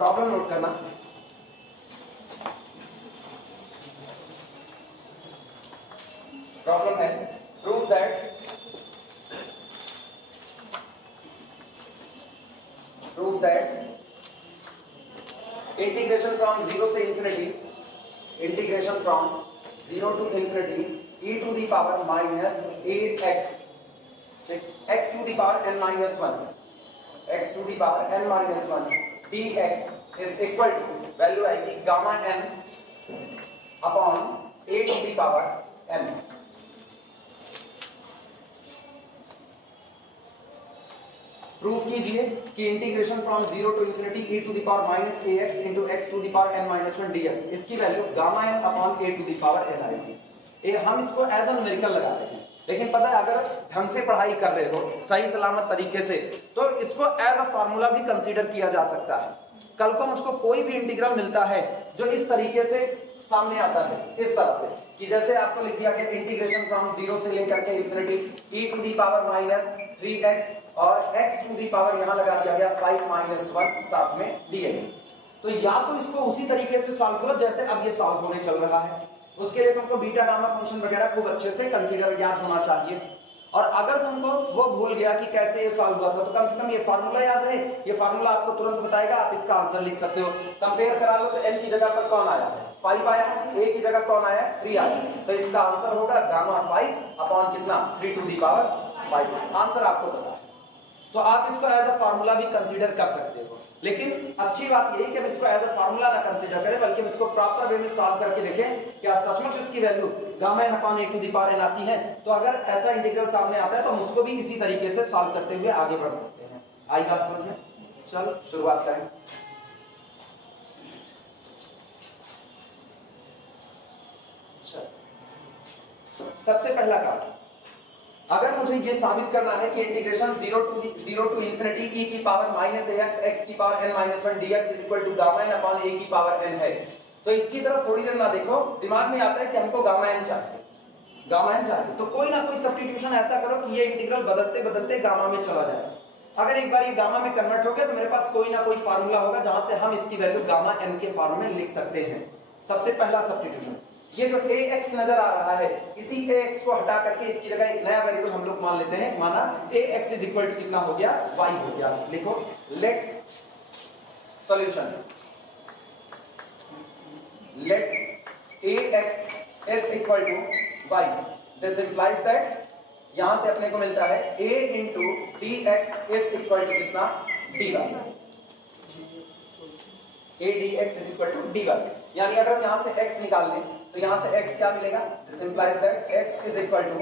Problem note करना। Problem है prove that integration from 0 से infinity, integration from 0 to infinity e to the power minus ax, x to the power n minus 1, x to the power n minus 1 dx is equal to, value आएगी gamma n upon a to the power n। Prove कीजिए कि integration from 0 to infinity e to the power minus ax into x to the power n minus 1 dx, इसकी value gamma n upon a to the power n आएगी। ये हम इसको as a numerical लगा रहे हैं, लेकिन पता है अगर ढंग से पढ़ाई कर रहे हो सही सलामत तरीके से तो इसको एज अ फार्मूला भी कंसीडर किया जा सकता है। कल को मुझको कोई भी इंटीग्रल मिलता है जो इस तरीके से सामने आता है, इस तरह से कि जैसे आपको लिख दिया कि इंटीग्रेशन फ्रॉम 0 से लेकर के infinity e to the power minus 3x और x टू दी पावर यहां लगा दिया गया 5 माइनस 1 साथ में dx। तो या तो इसको उसी तरीके से सॉल्व करो जैसे अब ये सॉल्व होने चल रहा है, उसके लिए तुमको बीटा गामा फंक्शन वगैरह खूब अच्छे से कंसीडर याद होना चाहिए। और अगर तुमको वो भूल गया कि कैसे ये सॉल्व हुआ था तो कम से कम ये फार्मूला याद रहे, ये फार्मूला आपको तुरंत बताएगा, आप इसका आंसर लिख सकते हो। कंपेयर करा लो तो n की जगह पर कौन आया 5 आया, a की जगह कौन आया 3 आया, तो इसका आंसर होगा गामा 5 अपॉन कितना 3 टू दी पावर 5। आंसर आपको पता है तो आप इसको एज अ फार्मूला भी कंसीडर कर सकते हो। लेकिन अच्छी बात यही कि हम इसको एज अ फार्मूला ना कंसीडर करें बल्कि हम इसको प्रॉपर वे में सॉल्व करके देखें क्या सचमुच इसकी value gamma n upon a to the power n आती है। तो अगर ऐसा इंटीग्रल सामने आता है तो हम उसको भी इसी तरीके से सॉल्व करते हुए आगे बढ़ सकते हैं। आई बात समझ में? चलो शुरुआत करें। सबसे पहला काम, अगर मुझे ये साबित करना है कि इंटीग्रेशन 0 टू इंफिनिटी e की पावर माइनस ax x की power n minus 1 dx is equal to gamma n upon a की पावर n है, तो इसकी तरफ थोड़ी देर ना देखो, दिमाग में आता है कि हमको गामा n चाहिए, गामा n चाहिए, तो कोई ना कोई सब्स्टिट्यूशन ऐसा करो कि ये इंटीग्रल बदलते बदलते गामा में चला जाए। अगर एक बार ये गामा में कन्वर्ट हो गया तो मेरे पास कोई ना कोई फार्मूला होगा जहां से हम इसकी वैल्यू गामा n के फॉर्म में लिख सकते हैं। सबसे पहला सब्स्टिट्यूशन, ये जो ax नजर आ रहा है इसी ax को हटा करके इसकी जगह एक नया वेरिएबल हम लोग मान लेते हैं, माना ax इज इक्वल टू कितना हो गया y हो गया। लिखो let solution, let ax is equal to y, this implies that यहां से अपने को मिलता है a into dx is equal to कितना dy, a dx is equal to dy। यानी अगर हम यहां से x निकाल लें तो यहां से x क्या मिलेगा, this implies that x is equal to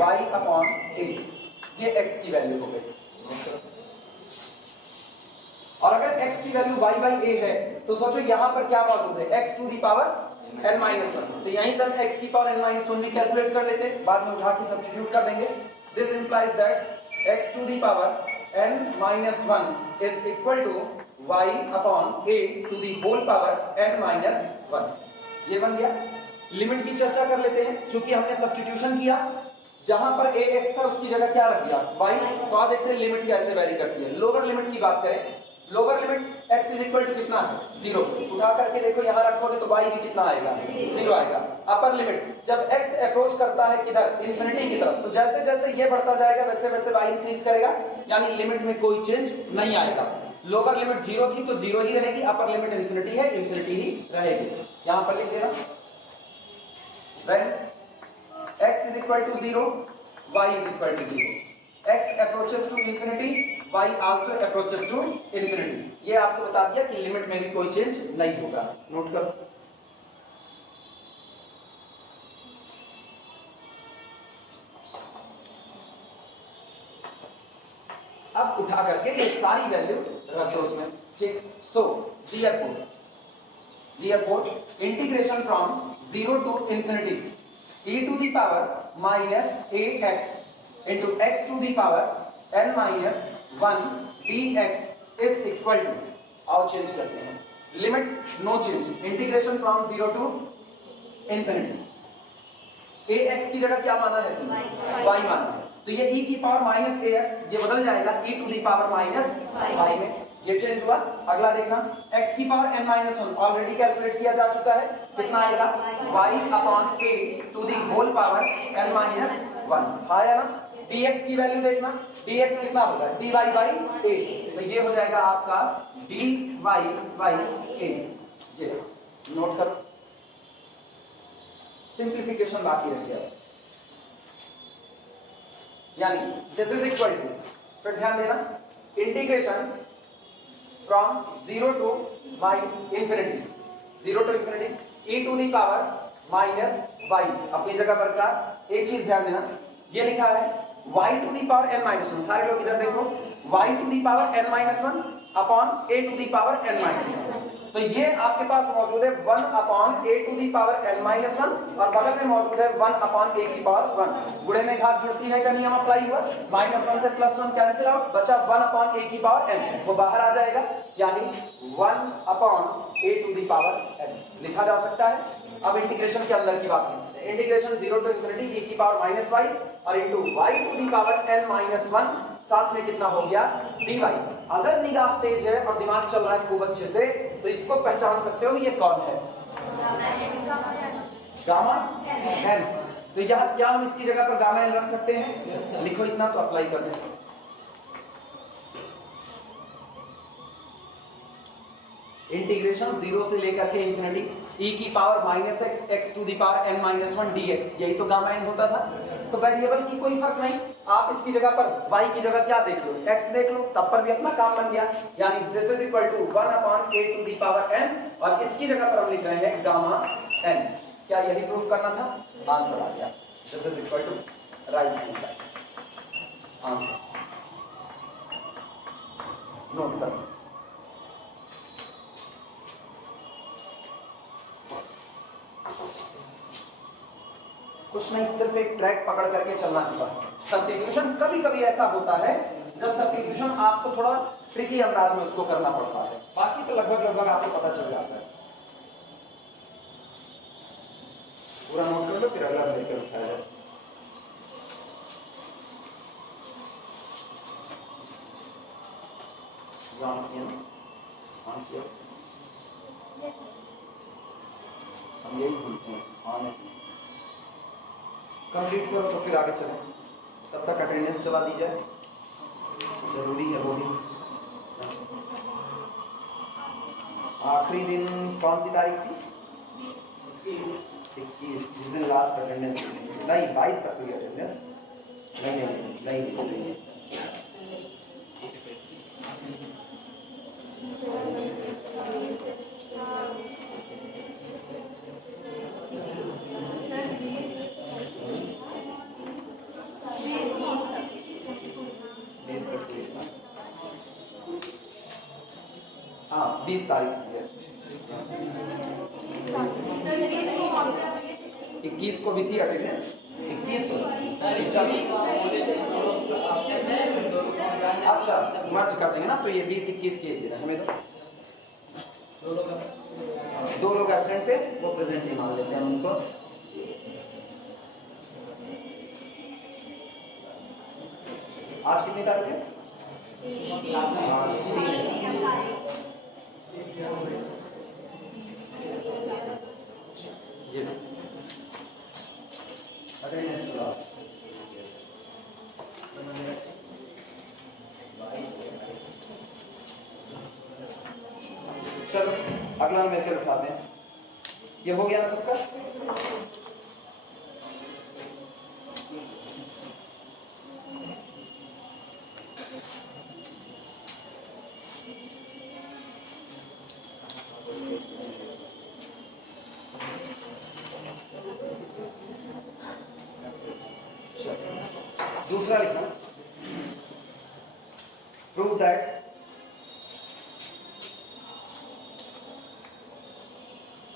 y upon a, ये x की वैल्यू हो गई। और अगर x की वैल्यू y बाई a है तो सोचो यहां पर क्या मौजूद है x to the power n minus 1, तो यहीं से हम x की पावर n माइनस 1 भी कैलकुलेट कर लेते हैं, बाद में उठा के सब्स्टिट्यूट कर देंगे। This implies that x to the power n minus 1 is equal to y upon a to the whole power n minus 1, ये बन गया। लिमिट की चर्चा कर लेते हैं, क्योंकि हमने सब्स्टिट्यूशन किया जहां पर ax था उसकी जगह क्या रख दिया y, तो आ देखते हैं लिमिट कैसे वेरी करती है। लोअर लिमिट की बात करें, lower limit x is equal to कितना है 0, उठा करके देखो यहां रखोगे तो y भी कितना आएगा 0 आएगा। अपर लिमिट जब x अप्रोच करता है किधर इंफिनिटी की तरफ, तो जैसे जैसे ये बढ़ता जाएगा वैसे वैसे y इंक्रीज करेगा, यानी लिमिट में कोई चेंज नहीं आएगा। लोअर लिमिट 0 थी तो 0 ही रहेगी, अपर लिमिट इंफिनिटी है इंफिनिटी ही रहेगी। यहां पर लिख देना when x is equal to 0 y is equal to 0, x approaches to infinity y also approaches to infinity। ये आपको बता दिया कि लिमिट में भी कोई चेंज नहीं होगा, नोट करो। अब उठा करके ये सारी वैल्यू रख दो उसमें, ठीक। सो therefore integration from 0 to infinity e to the power minus ax into x to the power n minus 1 dx is equal to, और चेंज करते हैं limit no change, integration from 0 to infinity. ax की जगह क्या माना है y माना है, तो ये e की पावर माइनस ax ये बदल जाएगा e to the power minus y में, ये चेंज हुआ। अगला देखना x की power n minus 1 already calculate किया जा चुका है, कितना आएगा y upon a to the whole power n minus 1 आया ना। dx की वैल्यू देखना, dx कितना होगा dy बाई a, तो ये हो जाएगा आपका dy बाई a। ये नोट करो, सिंप्लीफिकेशन बाकी रह गया बस, यानी दिस इज इक्वल टू, फिर ध्यान देना integration from 0 to y infinity, 0 to infinity e to the power minus y अपनी जगह पर का। एक चीज ध्यान देना, ये लिखा है y to the power n minus 1, सारे लोग इधर देखो, y to the power n minus 1 upon a to the power n minus 1, तो ये आपके पास मौजूद है 1 upon a to the power n minus 1 और बगल में मौजूद है 1 अपॉन a की पावर 1। गुणे में घात जुड़ती है का नियम अप्लाई हुआ, -1 से +1 कैंसिल आउट, बचा 1 अपॉन a की पावर n, वो बाहर आ जाएगा, यानी 1 upon a to the power n लिखा जा सकता है। अब इंटीग्रेशन के अंदर की बात करते हैं, इंटीग्रेशन 0 टू इंफिनिटी e की पावर माइनस y और into y to the power n minus 1, साथ में कितना हो गया dy। अगर निगाह तेज है और दिमाग चल रहा है खूब अच्छे से, तो इसको पहचान सकते हो, ये कौन है गामा n। तो यहाँ क्या हम इसकी जगह पर गामा n रख सकते हैं? लिखो इतना तो अप्लाई कर दें। इंटीग्रेशन 0 से लेकर के इंफिनिटी e की power minus x x to the power n minus 1 dx, यही तो गामा n होता था। तो वेरिएबल की कोई फर्क नहीं, आप इसकी जगह पर y की जगह क्या देख लो, x देख लो, तब पर भी अपना काम बन गया, यानी this is equal to 1 upon a to the power n और इसकी जगह पर हम लिख रहे हैं गामा n। क्या यही प्रूफ करना था? आंसर आ गया, this is equal to right hand side answer. Note कर, कुछ नहीं, सिर्फ एक ट्रैक पकड़ करके चलना है बस। सब्स्टिट्यूशन कभी कभी ऐसा होता है जब सब्स्टिट्यूशन आपको थोड़ा ट्रिकी अंदाज में उसको करना पड़ता है, बाकी तो लगभग आपको पता चल जाता है। पूरा नोट कर लो, फिर अगला लेकर उठाया जाए। हम यही भूलते हैं, कंप्लीट करो तो फिर आगे चलें, तब तक अटेंडेंस चला दी जाए, जरूरी है वो भी। आखिरी दिन कौन सी तारीख थी? 21, जिस दिन लास्ट अटेंडेंस नहीं, 22 तक हुई अटेंडेंस नहीं। हाँ 20 तारीख है, 21 को भी थी अटेंडेंस, 21 को। अच्छा मर्ज कर देंगे ना, तो ये 20-21 की एक दिन हमें दो लोग एब्सेंट थे, वो प्रेजेंट नहीं मान लेते हैं उनको। आज कितनी तारीख है? ये चलो अगला मेथड उठाते हैं। ये हो गया ना सबका? दूसरा लिखना, प्रूव दैट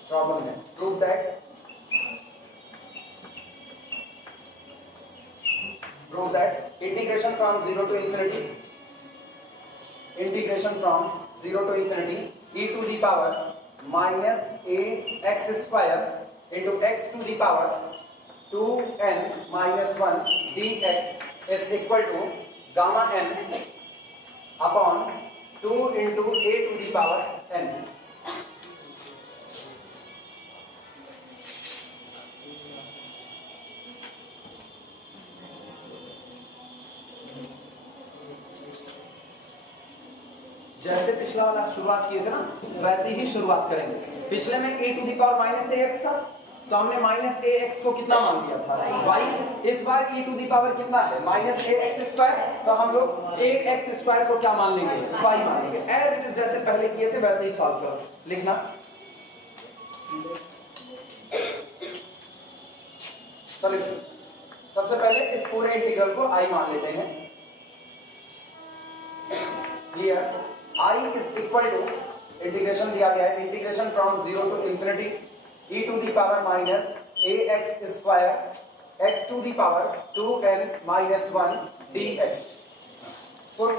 प्रॉब्लम है, prove that integration from 0 to infinity, integration from 0 to infinity e to the power minus a x square into x to the power 2n minus 1 dx is equal to gamma n upon 2 into a to the power n। जैसे पिछला वाला शुरुआत किए थे ना, वैसे ही शुरुआत करेंगे। पिछले में a to the power minus ax था, तो हमने माइनस ax को कितना मान लिया था, y। इस बार e टू दी पावर कितना है, माइनस ax स्क्वायर, तो हम लोग ax स्क्वायर को क्या मान लेंगे, y मान लेंगे। एज इट इज जैसे पहले किए थे वैसे ही सॉल्व करो। लिखना सॉल्यूशन। सबसे पहले इस पूरे इंटीग्रल को i मान लेते हैं। Here I is equal to integration दिया गया है, integration from 0 to infinity e to the power minus ax square x to the power 2n minus 1 dx। Put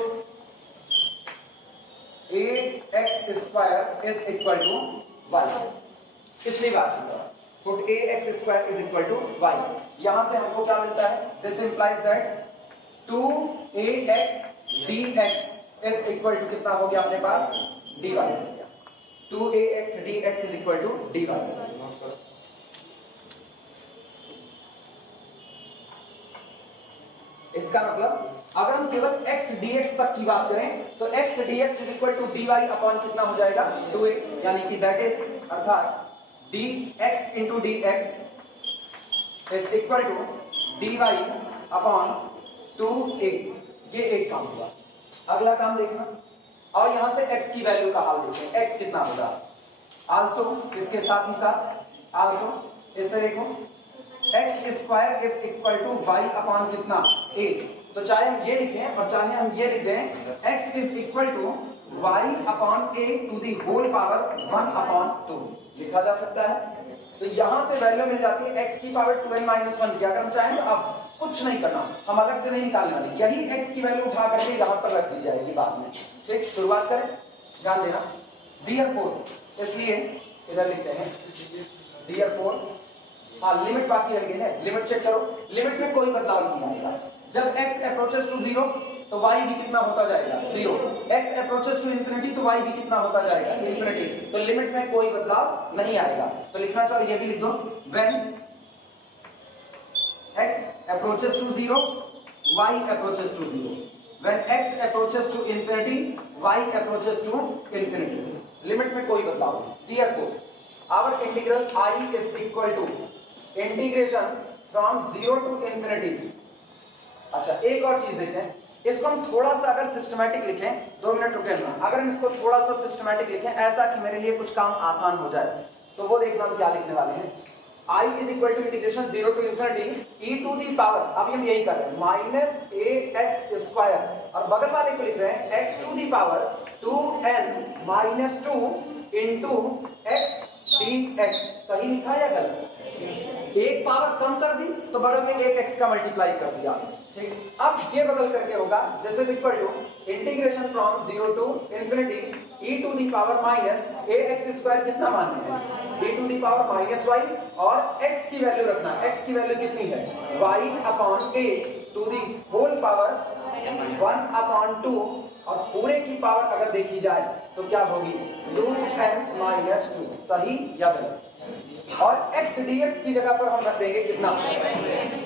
ax square is equal to y। पिछली बार की तरह put ax square is equal to y। यहां से हमको क्या मिलता है, this implies that 2ax dx is equal to कितना हो गया अपने पास, dy हो गया। 2ax dx is equal to dy। इसका मतलब अगर हम केवल x dx तक की बात करें तो x dx is equal to dy upon कितना हो जाएगा, 2a, यानी कि दैट इज अर्थात dx into dx is equal to dy upon 2a। ये एक काम हुआ। अगला काम देखना, और यहां से x की वैल्यू का हाल देखें, x कितना होगा। आल्सो इसके साथ ही साथ आल्सो इससे देखो x square is equal to y upon कितना, a। तो चाहे हम ये लिखें और चाहे हम ये लिख दें, x is equal to y upon a to the whole power 1 upon 2 लिखा जा सकता है। तो यहां से वैल्यू मिल जाती है x की पावर 2n माइनस 1 की। अगर हम चाहें तो अब कुछ नहीं करना, हम अलग से नहीं निकालने वाले, यही x की वैल्यू उठा करके यहां पर रख दी जाएगी बाद में। ठीक, शुरुआत करें, ध्यान देना। therefore, इसलिए इधर लिखते हैं therefore, हाँ लिमिट बाकी रह गई है, लिमिट चेक करो। लिमिट में कोई बदलाव नहीं आएगा। जब x अप्रोचेस टू 0 तो y भी कितना होता जाएगा, 0। x अप्रोचेस टू इंफिनिटी तो y भी कितना होता जाएगा, इंफिनिटी। तो लिमिट में कोई बदलाव नहीं आएगा। तो लिखना चाहो ये भी लिख दो, when x approaches to 0 y approaches to 0, when x approaches to infinity y approaches to infinity। Limit में कोई बदलाव नहीं। therefore our integral I is equal to integration from 0 to infinity। अच्छा, एक और चीज देखते हैं, इसको हम थोड़ा सा अगर सिस्टमैटिक लिखें, 2 मिनट रुके ना, अगर हम इसको थोड़ा सा सिस्टमैटिक लिखें ऐसा कि मेरे लिए कुछ काम आसान हो जाए, तो वो देखना हम क्या लिखने वाले हैं। I is equal to integration 0 to infinity e to the power, अभी हम यही कर रहे हैं, माइनस ax स्क्वायर, और बगल वाले को लिख रहे हैं x to the power 2n minus 2 into x dx। सही लिखा या गलत? एक पावर कम कर दी तो बगल में एक x का मल्टीप्लाई कर दिया। ठीक, अब ये बदल करके होगा, this is equal to integration from 0 to infinity e to the power minus ax square कितना मानना है, e to the power minus y, और x की वैल्यू रखना, x की वैल्यू कितनी है, y upon a to the whole power 1 upon 2, और पूरे की पावर अगर देखी जाए तो क्या होगी, 2n माइनस 2। सही या गलत? और x dx की जगह पर हम रख देंगे कितना,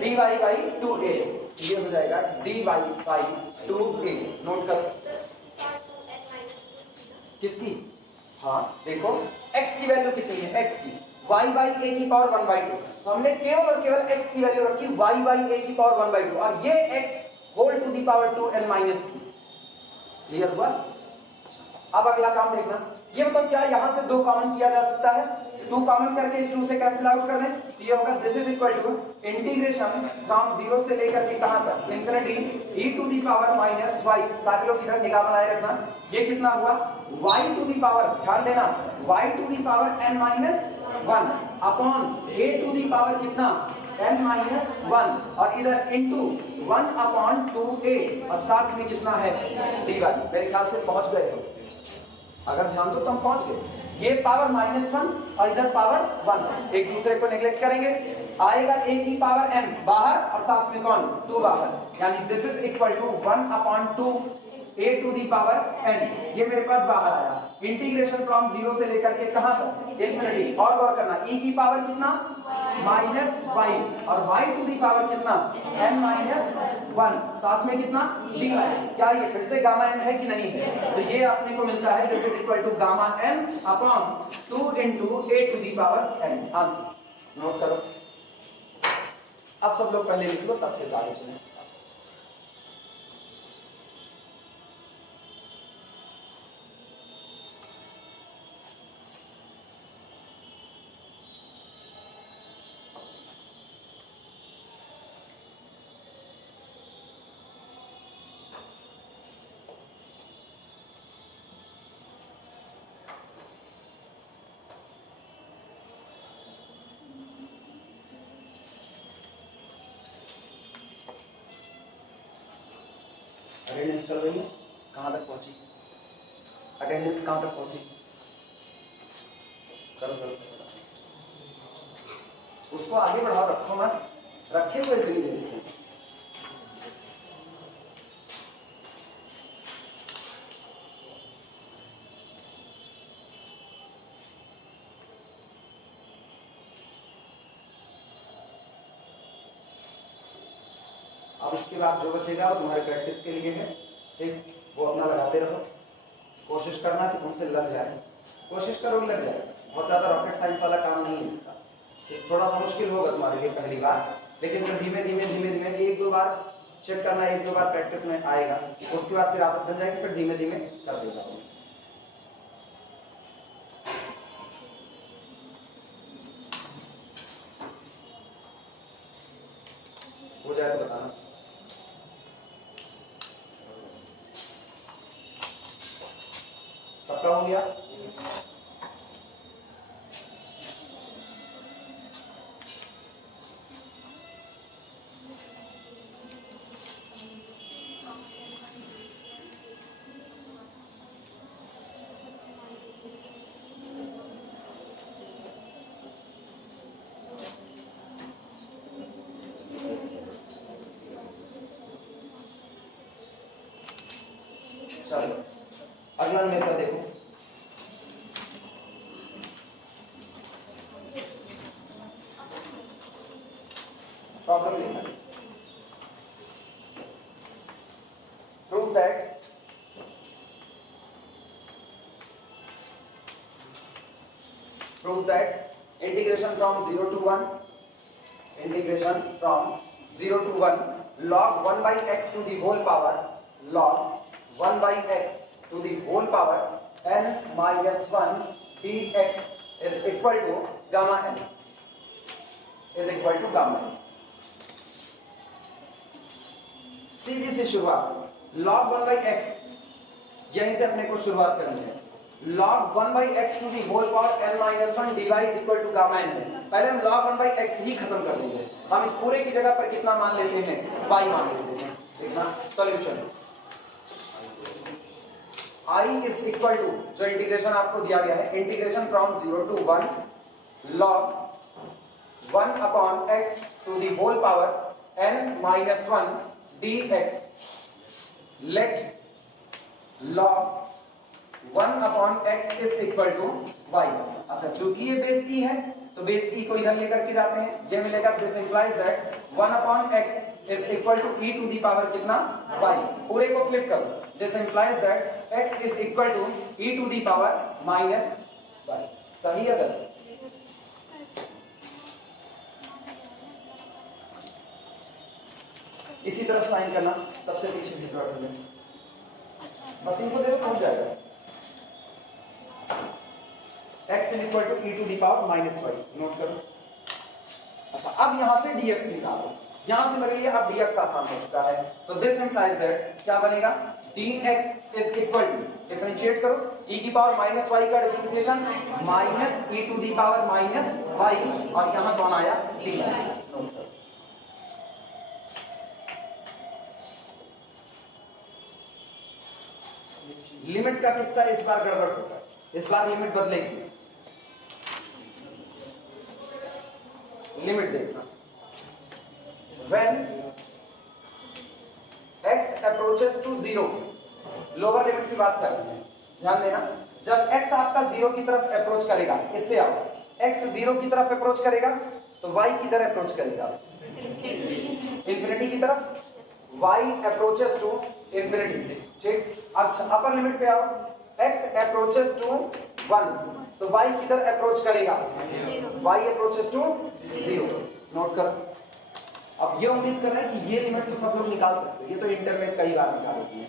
dy बाई 2a। ये हो जाएगा dy बाई 2a। नोट कर किसकी, हाँ देखो x की वैल्यू कितनी है, x की y बाई a की पावर 1/2, तो हमने केवल और केवल x की वैल्यू रखी y बाई a की पावर 1/2, और ये x whole to the power 2n minus 2। Clear हुआ? अब अगला काम देखना, ये मतलब क्या, यहां से 2 कॉमन किया जा सकता है, 2 कॉमन करके इस 2 से कैंसिल आउट कर दें, तो ये होगा this is equal to integration from 0 से लेकर के कहां तक, infinity e to the power minus y। सारे लोग इधर निगाह बनाए रखना, ये कितना हुआ, y टू दी पावर, ध्यान देना, y to the power n minus 1 upon a to the power कितना, n माइनस 1, और इधर इनटू 1 अपॉन 2a, और साथ में कितना है dy। मेरे ख्याल से पहुंच गए हो, अगर ध्यान दो तो हम पहुंच गए। ये पावर -1 और इधर पावर 1, एक दूसरे को नेग्लेक्ट करेंगे, आएगा a की पावर n बाहर और साथ में कौन, 2 बाहर, यानी this is equal to 1 upon 2 a to the power n, ये मेरे पास बाहर आया। इंटीग्रेशन फ्रॉम 0 से लेकर के कहां तक, इन्फिनिटी। और गौर करना e की पावर कितना माइनस वाई, और y टू दी पावर कितना n माइनस 1, साथ में कितना dy। क्या ये फिर से गामा n है कि नहीं है? तो ये आपने को मिलता है this is equal to gamma n upon 2 into a to the power n। Answer note करो। अब सब लोग पहले लिख लो तब फिर आगे चलें। अटेंडेंस चल रही है, कहाँ तक पहुंची? अटेंडेंस कहाँ तक पहुंची? करो करो, उसको आगे बढ़ाओ, रखो मत, रखे हुए इतनी देर से। अब इसके बाद जो बचेगा वो तुम्हारे प्रैक्टिस के लिए है, ठीक? वो अपना लगाते रहो, कोशिश करना कि तुमसे लग जाए, कोशिश करो लग जाए। बहुत ज़्यादा रॉकेट साइंस वाला काम नहीं है इसका, थोड़ा सा मुश्किल होगा तुम्हारे लिए पहली बार, लेकिन फिर धीमे धीमे धीमे धीमे एक दो बार चेक करना, एक दो बार प्रैक्टिस में आएगा, उसके बाद फिर आदत बन जाएगी, फिर धीमे धीमे कर देगा। हो जाए तो बताना। सबका हो गया? चलो अगला मेरे का देखो, प्रॉब्लम लिखना। prove that integration from 0 to 1 log 1 by x to the whole power log 1 by x to the whole power n minus 1 dx is equal to gamma n, is equal to gamma n। सीधी सी शुरुआत, log 1 by x, यहीं से अपने को शुरुआत करनी है। log 1 by x to the whole power n minus 1 dy is equal to gamma n है। पहले हम log 1 by x ही खत्म कर देंगे। हम इस पूरे की जगह पर कितना मान लेते हैं, y मान लेते हैं। देखना solution, i is equal to, जो इंटीग्रेशन आपको दिया गया है, integration from 0 to 1 log 1 upon x to the whole power n minus 1 dx, let log 1 upon x is equal to y। अच्छा, चूंकि ये बेस e है तो बेस e को इधर लेकर के जाते हैं, ये मिलेगा, this implies that 1 upon x is equal to e to the power कितना, y। पूरे को फ्लिप करो, this implies that x is equal to e to the power minus y। सही है गलत? इसी तरफ साइन करना, सबसे पीछे भिजवा देंगे, बस इनको देखो पहुंच जाएगा। x is equal to e to the power minus y, note करो। अच्छा, अब यहां से dx निकालो, यहां से मेरे लिए अब dx आसान हो चुका है, तो दिस इंप्लाइज दैट क्या बनेगा, dx is equal to, differentiate करो, e की पावर माइनस y का differentiation minus e to the power minus y, और यहां कौन आया, dy। नोट करो। लिमिट का किस्सा इस बार गड़बड़ होगा, इस बार लिमिट बदलेगी। लिमिट देखना, when x approaches to 0, lower limit की बात कर रहे हैं, ध्यान देना। जब x आपका 0 की तरफ अप्रोच करेगा, इससे आओ, x 0 की तरफ अप्रोच करेगा तो y किधर अप्रोच करेगा? इंफिनिटी की तरफ। y अप्रोचेस टू इंफिनिटी, ठीक। अब अपर लिमिट पे आओ, x अप्रोचेस टू 1 तो y किधर अप्रोच करेगा? y approaches to 0। नोट करो। अब ये उम्मीद कर रहे हैं कि ये लिमिट तो सब लोग निकाल सकते हैं, ये तो इंटर में कई बार निकाली है।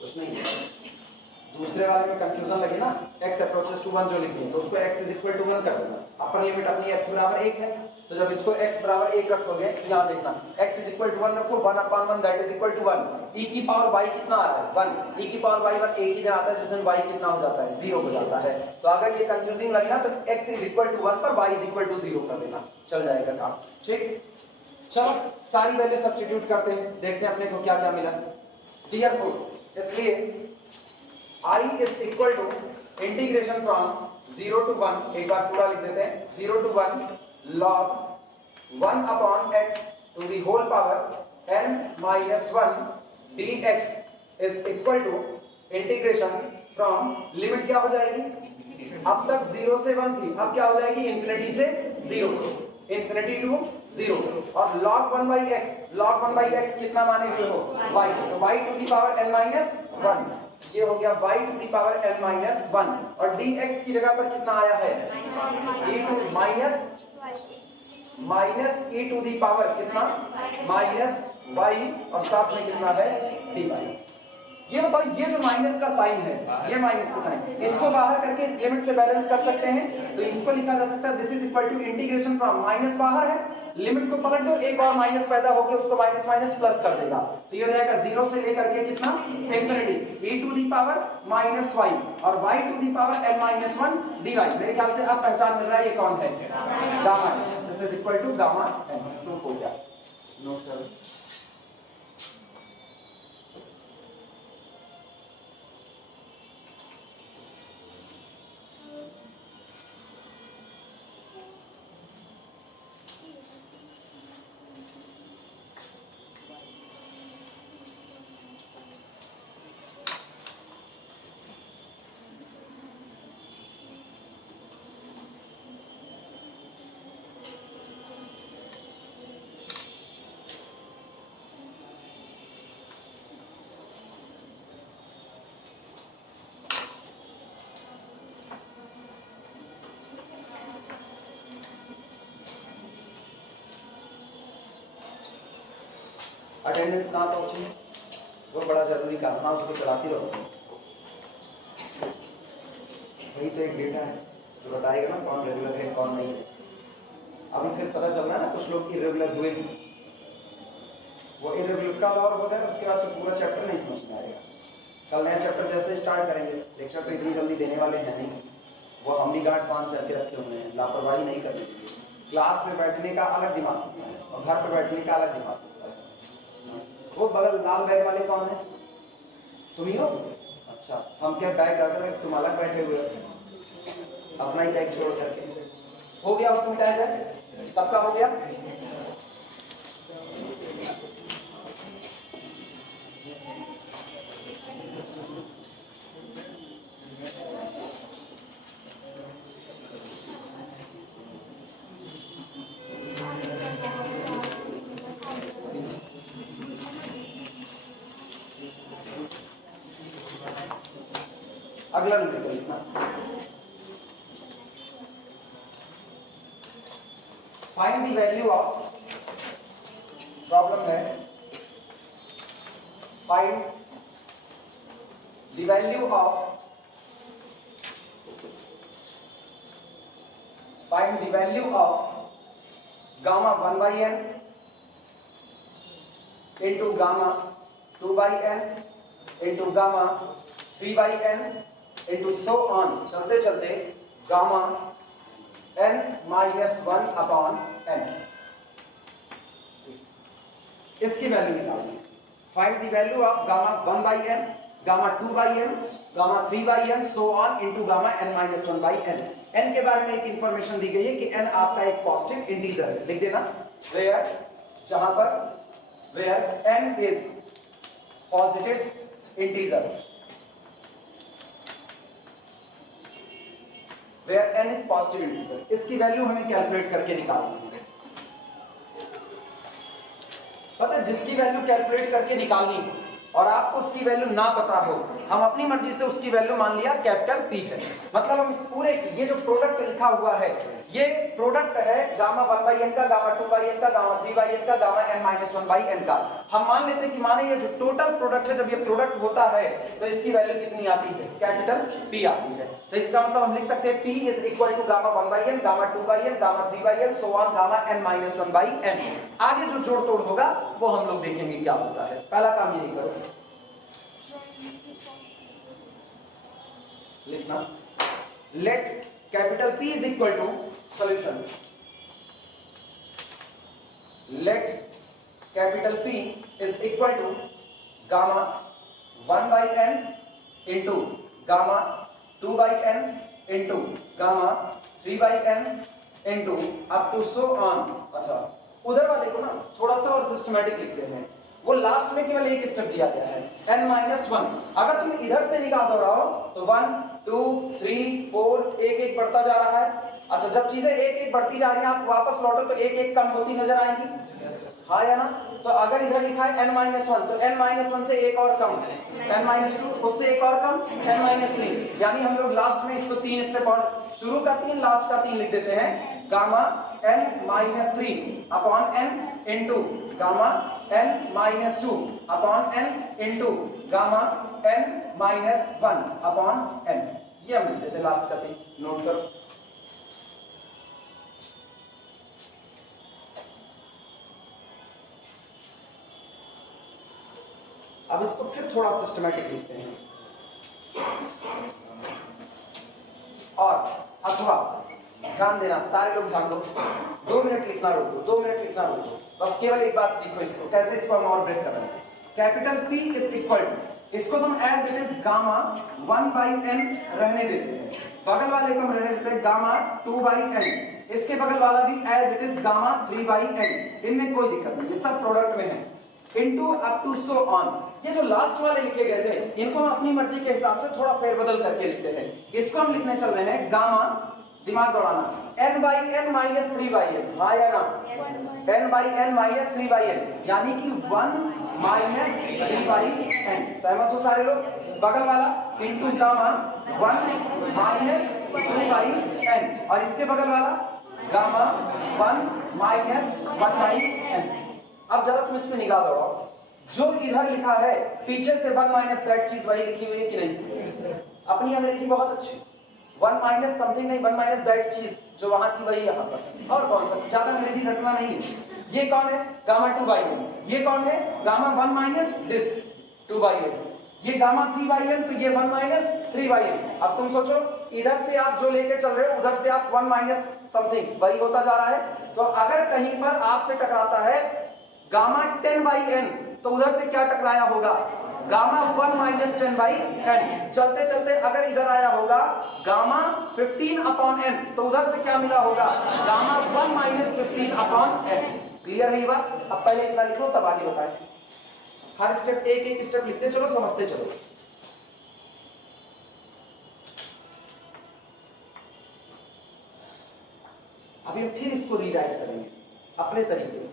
कुछ नहीं है, दूसरे वाले में कंफ्यूजन लगे ना, x अप्रोचेस टू 1 जो लिखनी है तो उसको x इज इक्वल टू 1 कर देना। अपर लिमिट अपनी x बराबर 1 है, तो जब इसको x बराबर 1 रखोगे, यहाँ देखना x इज इक्वल टू 1 रखो, 1/1 that is equal to 1। e की पावर y कितना आ रहा है? 1। e की पावर y 1 एक ही दिन आता है जिस दिन y कितना हो जाता है? 0 हो जाता है। तो अगर ये कंफ्यूजिंग लगे ना तो x इज इक्वल टू 1 पर y इज इक्वल टू 0 कर देना, चल जाएगा काम, ठीक। चलो सारी वैल्यू सब्स्टिट्यूट करते हैं, देखते हैं अपने को क्या क्या मिला। डियर फोर, इसलिए I is equal to integration from 0 to 1, एक बार पूरा लिख देते हैं, 0 to 1 log 1 upon x to the whole power n minus 1 dx is equal to integration from, limit क्या हो जाएगी? अब तक 0 से 1 थी, अब क्या हो जाएगी? इंफिनिटी से 0, इंफिनिटी टू 0। और log 1 by x, log 1 by x कितना माने हुए हो? y, तो y to the power n minus 1, ये हो गया y to the power n minus 1। और dx की जगह पर कितना आया है? e to minus e to the power कितना? माइनस y, और साथ में कितना है? dy। ये बताओ, ये जो माइनस का साइन है, ये माइनस का साइन, इसको बाहर करके इस लिमिट से बैलेंस कर सकते हैं, तो इसको लिखा जा सकता है this is equal to integration from, minus बाहर है, लिमिट को पलट दो, एक और माइनस पैदा होकर उसको माइनस माइनस प्लस कर देगा, तो ये हो जाएगा 0 से लेकर के कितना? Infinity, e to the power minus y और y to the power n minus 1 dy। मेरे ख्याल से अब पहचान मिल रहा है ये कौन है? Gamma. This is equal to gamma n। Proof हो गया, नोट करो। अटेंडेंस कहाँ पहुंची? वो बड़ा जरूरी काम था, उसको चलाती रहो। वही तो एक डेटा है जो बताएगा ना कौन रेगुलर है कौन नहीं है। अभी फिर पता चल रहा है ना कुछ लोग इरेगुलर हुए, वो इरेगुलर का और होता है, उसके बाद फिर पूरा चैप्टर नहीं समझ में आएगा। कल नया चैप्टर जैसे स्टार्ट करेंगे, लेक्चर तो इतनी जल्दी देने वाले हैं नहीं, वो हम भी गांठ बांध करके रखे हुए हैं, लापरवाही नहीं करनी चाहिए। क्लास में बैठने का अलग दिमाग होता है और घर पर बैठने का अलग दिमाग होता है। वो बगल लाल बैग वाले कौन है? तुम ही हो? अच्छा, हम क्या बैग डालकर तुम अलग बैठे हुए हो, अपना ही बैग छोड़ करके। हो गया, उसको मिटाया जाए, सबका हो गया। अगला नंबर लिखना, find the value of, problem है find the value of, find the value of gamma 1 by n into gamma 2 by n into gamma 3 by n into so on, चलते चलते gamma n minus 1 upon n। इसकी value निकालनी है। Find the value of gamma 1 by n, gamma 2 by n, gamma 3 by n, so on into gamma n minus 1 by n। n के बारे में एक information दी गई है कि n आपका एक पॉजिटिव इंटीजर है, लिख देना वेयर, जहां पर where n is positive integer, where n is positive integer. इसकी वैल्यू हमें कैलकुलेट करके निकालनी है। पता है, जिसकी वैल्यू कैलकुलेट करके निकालनी हो और आपको उसकी वैल्यू ना पता हो, हम अपनी मर्जी से उसकी वैल्यू मान लिया कैपिटल P है, मतलब हम इस पूरे की ये जो प्रोडक्ट लिखा हुआ है ये प्रोडक्ट है गामा 1 by n का, गामा 2 by n का, गामा 3 by n का, gamma n minus 1 by n का। हम मान लेते हैं कि माने ये जो टोटल प्रोडक्ट है, जब ये प्रोडक्ट होता है तो इसकी वैल्यू कितनी आती है, कैपिटल P आती है। तो इसका मतलब हम लिख सकते हैं P is equal to gamma 1 by n, gamma 2 by n, gamma 3 by n, so on gamma n minus 1 by n। आगे जो जोड़ तोड़ होगा वो हम लोग देखेंगे क्या होता है। पहला काम यही करो, लिखना let capital P is equal to solution, let capital P is equal to gamma 1 by n into gamma 2 by n into gamma 3 by n into up to so on. अच्छा, उधर वाले को ना थोड़ा सा और सिस्टमैटिक लिखते हैं, वो लास्ट में केवल एक स्टेप दिया गया है n minus 1। अगर तुम इधर से निकाल दो रहो तो 1 2 3 4 एक एक बढ़ता जा रहा है। अच्छा, जब चीजें एक एक बढ़ती जा रही हैं आप वापस लौटो तो एक एक कम होती नजर आएंगी, हाँ या ना। तो अगर इधर लिखा है n minus 1 तो n minus 1 से एक और कम, n minus 2 उससे एक और कम, n minus 3, यानी हम लोग लास्ट में इसको 3 स्टेप और शुरू का 3 लास्ट का 3 लिख देते हैं। Gamma n minus 3 upon n into gamma n minus 2 upon n into gamma n minus 1 upon n। ये हम लिख देते हैं लास्ट का 3, नोट करो। अब इसको फिर थोड़ा सिस्टमैटिक लिखते हैं, और अथवा ध्यान देना, सारे लोग ध्यान दो, 2 मिनट लिखना रोको, 2 मिनट लिखना रोको, बस केवल एक बात सीखो इसको, कैसे इसको हम और ब्रेक कर रहे हैं। Capital P is equal to, इसको तुम as it is gamma 1 by n रहने देते हैं, बगल वाले को हम रहने देते हैं गामा 2 by n, इसके बगल वाला भी as it is gamma 3 by n, इनमें कोई दिक्कत नहीं, ये सब प्रोडक्ट में है, into up to so on. ये जो लास्ट वाले लिखे गए थे इनको हम अपनी मर्जी के हिसाब से थोड़ा फेरबदल करके लिखते हैं। इसको हम लिखने चल रहे हैं गामा, दिमाग दौड़ाना, n by n minus 3 by n, हाँ या ना, n by n minus 3 by n, यानी कि 1 minus 3 by n। सहमत हो सारे लोग? बगल वाला into gamma 1 minus 2 by n, और इसके बगल वाला गामा 1 minus 1 by n। अब जरा तुम इसमें निगाह दौड़ाओ, जो इधर लिखा है पीछे से 1 माइनस दैट चीज वही लिखी हुई है कि नहीं? अपनी अंग्रेजी बहुत अच्छी, 1 माइनस समथिंग नहीं, 1 माइनस दैट चीज जो वहां थी वही यहाँ पर। और कौन सा, ज्यादा अंग्रेजी रटना नहीं है। ये कौन है? Gamma 2 by n। ये कौन है? Gamma 1 minus this 2 by n। ये गामा 3 by n, तो ये 1 माइनस 3 by n। अब तुम सोचो, इधर से आप जो लेके चल रहे हो उधर से आप 1 माइनस समथिंग वही होता जा रहा है। तो अगर कहीं पर आपसे टकराता है गामा 10 by n, तो उधर से क्या टकराया होगा? Gamma 1 minus 10 by n। चलते चलते अगर इधर आया होगा गामा 15 अपॉन n, तो उधर से क्या मिला होगा? Gamma 1 minus 15 upon n। Clear है ये बात? अब पहले इतना लिखो तब आगे बताएं। हर स्टेप एक एक स्टेप लिखते चलो, समझते चलो। अभी हम फिर इसको रीराइट करेंगे अपने तरीके से,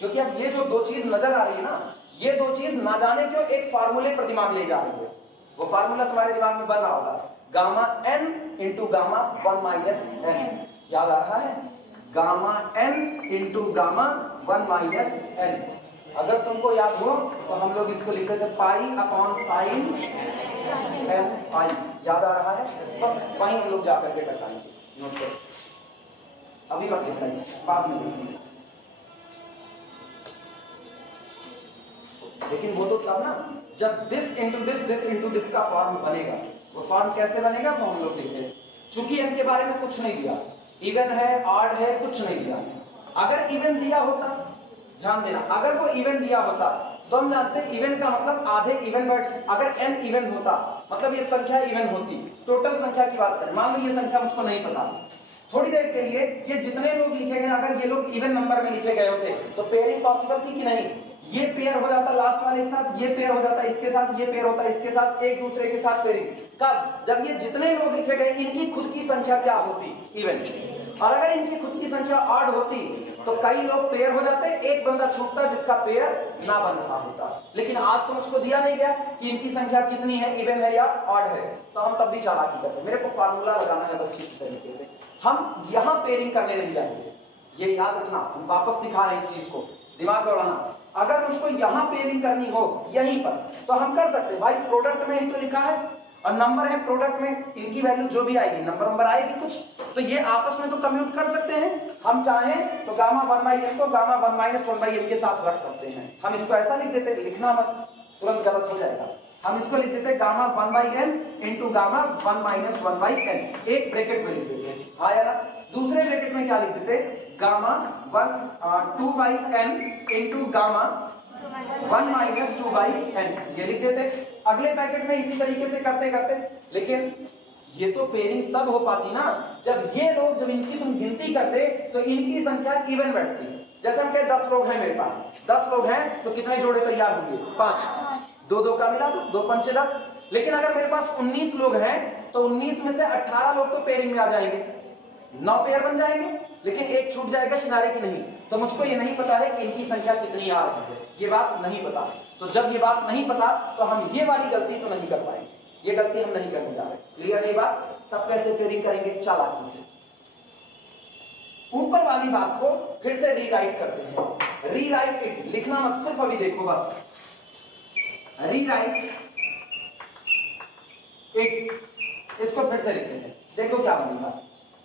क्योंकि अब ये जो दो चीज नजर आ रही है ना, ये दो चीज ना जाने क्यों एक फार्मूले पर दिमाग ले जा रही है। वो फार्मूला तुम्हारे दिमाग में बन रहा होगा, gamma n into gamma 1 minus n। याद आ रहा है? Gamma n into gamma 1 minus n। अगर तुमको याद हो तो हम लोग इसको लिखते थे पाई अपॉन साइन n पाई। याद आ रहा है? बस वहीं हम लोग जाकर के टकराएंगे, नोट करो। अभी मत लिखना, बाद में लिखेंगे। लेकिन वो तो तब ना जब दिस इंटू दिस का फॉर्म बनेगा। वो फॉर्म कैसे बनेगा तो हम लोग देखें। चूंकि इनके बारे में कुछ नहीं दिया, इवन है ऑड है कुछ नहीं दिया। अगर इवन दिया होता ध्यान देना, अगर वो इवन दिया होता तो हम जानते हैं इवन का मतलब आधे इवन वर्ड, अगर n इवन होता मतलब ये संख्या इवन होती, टोटल संख्या की बात करें, मान लो ये संख्या मुझको नहीं पता, थोड़ी देर के लिए ये जितने लोग लिखे गए अगर ये लोग इवन नंबर में लिखे गए होते तो पेयरिंग पॉसिबल थी कि नहीं, ये पेयर हो जाता लास्ट वाले के साथ, ये पेयर हो जाता इसके साथ, ये पेयर होता इसके साथ, एक दूसरे के साथ पेयरिंग, कब, जब ये जितने लोग लिखे गए इनकी खुद की संख्या क्या होती, इवन, और अगर इनकी खुद की संख्या ऑड होती तो कई लोग पेयर हो जाते, एक बंदा छूटता जिसका पेयर ना बन रहा होता, लेकिन आज तो मुझको दिया नहीं गया कि इनकी संख्या कितनी है, इवन है या ऑड है, तो हम तब भी चालाकी करते, मेरे को फार्मूला लगाना है बस किसी तरीके से, हम यहां पेयरिंग करने नहीं जाएंगे, ये याद रखना, हम वापस सिखा रहे हैं इस चीज को, दिमाग दौड़ाना, अगर मुझको यहां पेयरिंग करनी हो यहीं पर तो हम कर सकते हैं, भाई प्रोडक्ट में ही तो लिखा है और नंबर है प्रोडक्ट में, इनकी वैल्यू जो भी आएगी नंबर आएगी कुछ, तो ये आपस में तो कम्यूट कर सकते हैं, हम चाहें तो गामा 1/n को गामा 1 - 1/m के साथ रख सकते हैं, हम इसको ऐसा लिख देते, लिखना मत तुरंत गलत हो जाएगा, हम इसको लिख देते gamma 1/n into gamma 1 - 1/n, एक ब्रैकेट में लिख देते, हाँ यार, दूसरे ब्रैकेट में क्या लिख देते, gamma 2/n into gamma 1 - 2/n, ये लिख देते, अगले पैकेट में इसी तरीके से करते करते, लेकिन ये तो पेयरिंग तब हो पाती ना जब ये लोग, जब इनकी तुम गिनती करते तो इनकी संख्या इवन बैठती, जैसे हम कहे 10 लोग हैं मेरे पास, 10 लोग हैं तो कितने जोड़े तैयार होंगे, 5, 2 का मिला दो, 2 × 5 = 10, लेकिन अगर मेरे पास 19 लोग हैं तो 19 में से 18 लोग तो पेयरिंग में आ जाएंगे, 9 पेयर बन जाएंगे, लेकिन एक छूट जाएगा किनारे की नहीं, तो मुझको ये नहीं पता है कि इनकी संख्या कितनी आ रही है, ये बात नहीं पता, तो जब ये बात नहीं पता तो हम ये वाली गलती तो नहीं कर पाएंगे, ये गलती हम नहीं करने जा रहे, क्लियर है ये बात, तब कैसे पेयरिंग करेंगे, चालाकी से, ऊपर वाली बात को फिर से रीराइट करते हैं, रीराइट इट, लिखना मत, सिर्फ अभी देखो बस, रीराइट इट, इसको फिर से लिखते हैं, देखो क्या बनेगा,